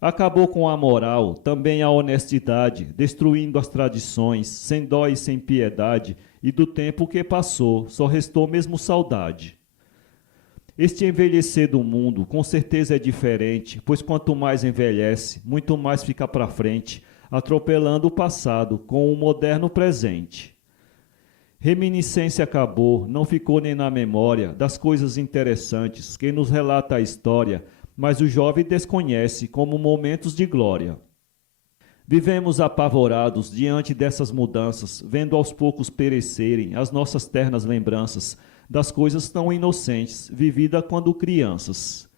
Acabou com a moral, também a honestidade, destruindo as tradições, sem dó e sem piedade, e do tempo que passou só restou mesmo saudade. Este envelhecer do mundo com certeza é diferente, pois quanto mais envelhece, muito mais fica para frente, atropelando o passado com o moderno presente. Reminiscência acabou, não ficou nem na memória das coisas interessantes que nos relata a história, mas o jovem desconhece como momentos de glória. Vivemos apavorados diante dessas mudanças, vendo aos poucos perecerem as nossas ternas lembranças das coisas tão inocentes, vividas quando crianças.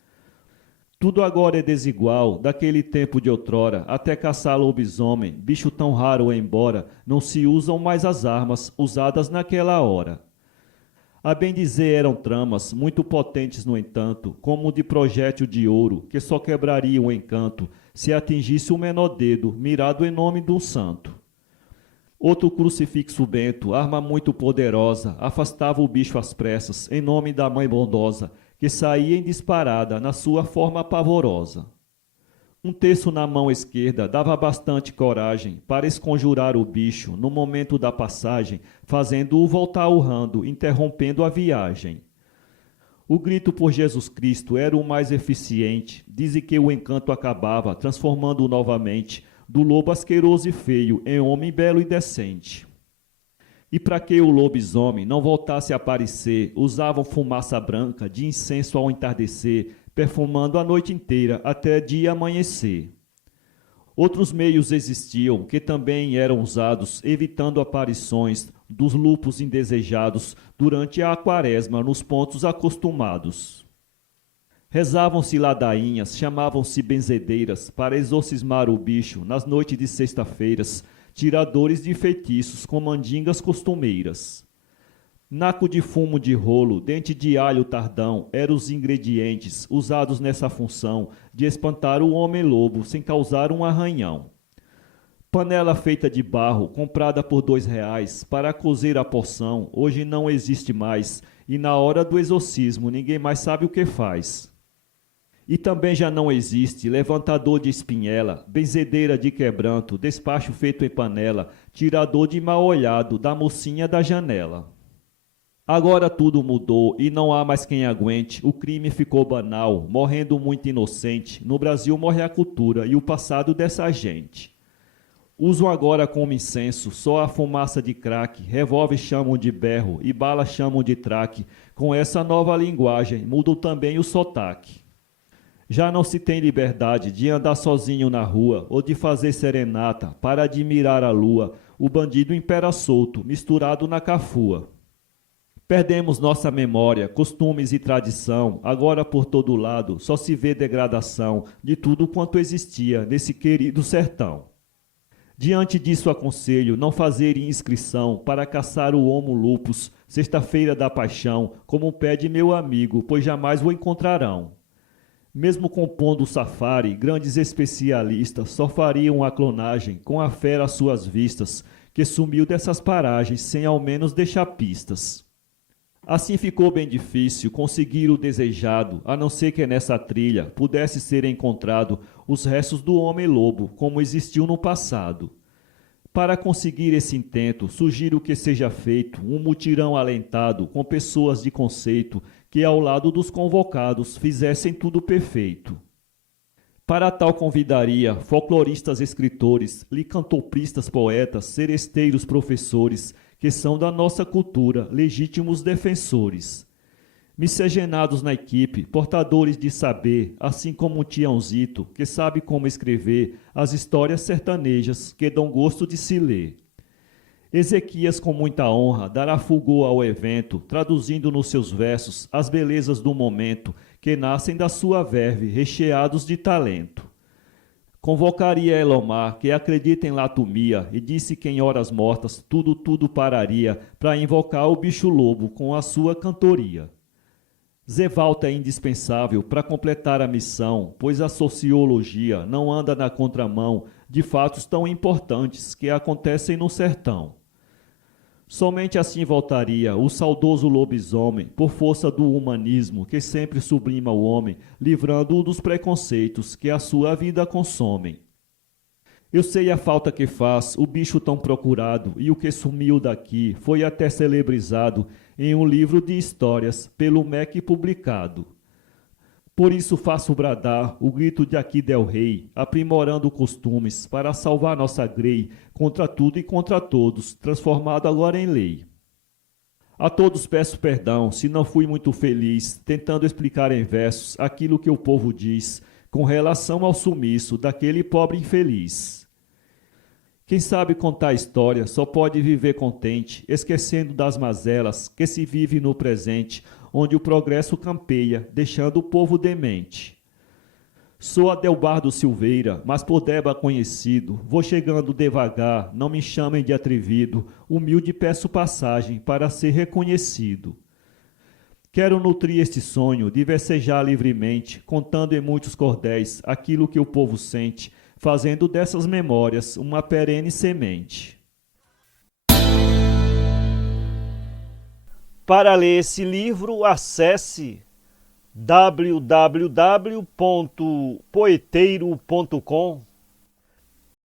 Tudo agora é desigual, daquele tempo de outrora, até caçar lobisomem, bicho tão raro embora, não se usam mais as armas usadas naquela hora. A bem dizer eram tramas, muito potentes no entanto, como de projétil de ouro, que só quebraria o encanto, se atingisse o menor dedo, mirado em nome de um santo. Outro crucifixo bento, arma muito poderosa, afastava o bicho às pressas, em nome da mãe bondosa, que saía em disparada na sua forma pavorosa. Um terço na mão esquerda dava bastante coragem para esconjurar o bicho no momento da passagem, fazendo-o voltar urrando, interrompendo a viagem. O grito por Jesus Cristo era o mais eficiente, dizem que o encanto acabava, transformando-o novamente, do lobo asqueroso e feio em homem belo e decente. E para que o lobisomem não voltasse a aparecer, usavam fumaça branca de incenso ao entardecer, perfumando a noite inteira até dia amanhecer. Outros meios existiam que também eram usados, evitando aparições dos lupos indesejados durante a quaresma nos pontos acostumados. Rezavam-se ladainhas, chamavam-se benzedeiras para exorcismar o bicho nas noites de sexta-feiras, tiradores de feitiços com mandingas costumeiras. Naco de fumo de rolo, dente de alho tardão eram os ingredientes usados nessa função de espantar o homem-lobo sem causar um arranhão. Panela feita de barro, comprada por R$2 para cozer a poção, hoje não existe mais, e na hora do exorcismo ninguém mais sabe o que faz. E também já não existe levantador de espinhela, benzedeira de quebranto, despacho feito em panela, tirador de mal olhado da mocinha da janela. Agora tudo mudou e não há mais quem aguente, o crime ficou banal, morrendo muito inocente, no Brasil morre a cultura e o passado dessa gente. Usam agora como incenso só a fumaça de crack, revólver chamam de berro e bala chamam de traque. Com essa nova linguagem, mudam também o sotaque. Já não se tem liberdade de andar sozinho na rua ou de fazer serenata para admirar a lua. O bandido impera solto, misturado na cafua. Perdemos nossa memória, costumes e tradição. Agora por todo lado só se vê degradação de tudo quanto existia nesse querido sertão. Diante disso aconselho não fazerem inscrição para caçar o Homo lupus, sexta-feira da paixão, como pede meu amigo, pois jamais o encontrarão. Mesmo compondo o safari, grandes especialistas só fariam a clonagem com a fera às suas vistas, que sumiu dessas paragens sem ao menos deixar pistas. Assim ficou bem difícil conseguir o desejado, a não ser que nessa trilha pudesse ser encontrado os restos do homem-lobo, como existiu no passado. Para conseguir esse intento, sugiro que seja feito um mutirão alentado com pessoas de conceito que, ao lado dos convocados, fizessem tudo perfeito. Para tal convidaria folcloristas, escritores, licantropistas, poetas, seresteiros, professores, que são da nossa cultura legítimos defensores. Miscigenados na equipe, portadores de saber, assim como um Tiãozito, que sabe como escrever as histórias sertanejas que dão gosto de se ler. Ezequias, com muita honra, dará fulgor ao evento, traduzindo nos seus versos as belezas do momento que nascem da sua verve, recheados de talento. Convocaria Elomar, que acredita em latumia, e disse que em horas mortas tudo pararia para invocar o bicho-lobo com a sua cantoria. Zé Walter é indispensável para completar a missão, pois a sociologia não anda na contramão de fatos tão importantes que acontecem no sertão. Somente assim voltaria o saudoso lobisomem, por força do humanismo que sempre sublima o homem, livrando-o dos preconceitos que a sua vida consomem. Eu sei a falta que faz o bicho tão procurado, e o que sumiu daqui foi até celebrizado em um livro de histórias pelo MEC publicado. Por isso faço bradar o grito de aqui del rei, aprimorando costumes para salvar nossa grei contra tudo e contra todos, transformado agora em lei. A todos peço perdão se não fui muito feliz, tentando explicar em versos aquilo que o povo diz com relação ao sumiço daquele pobre infeliz. Quem sabe contar a história só pode viver contente, esquecendo das mazelas que se vive no presente, onde o progresso campeia, deixando o povo demente. Sou Adelbardo Silveira, mas por Deba conhecido, vou chegando devagar, não me chamem de atrevido, humilde peço passagem para ser reconhecido. Quero nutrir este sonho de versejar livremente, contando em muitos cordéis aquilo que o povo sente, fazendo dessas memórias uma perene semente. Para ler esse livro, acesse www.poeteiro.com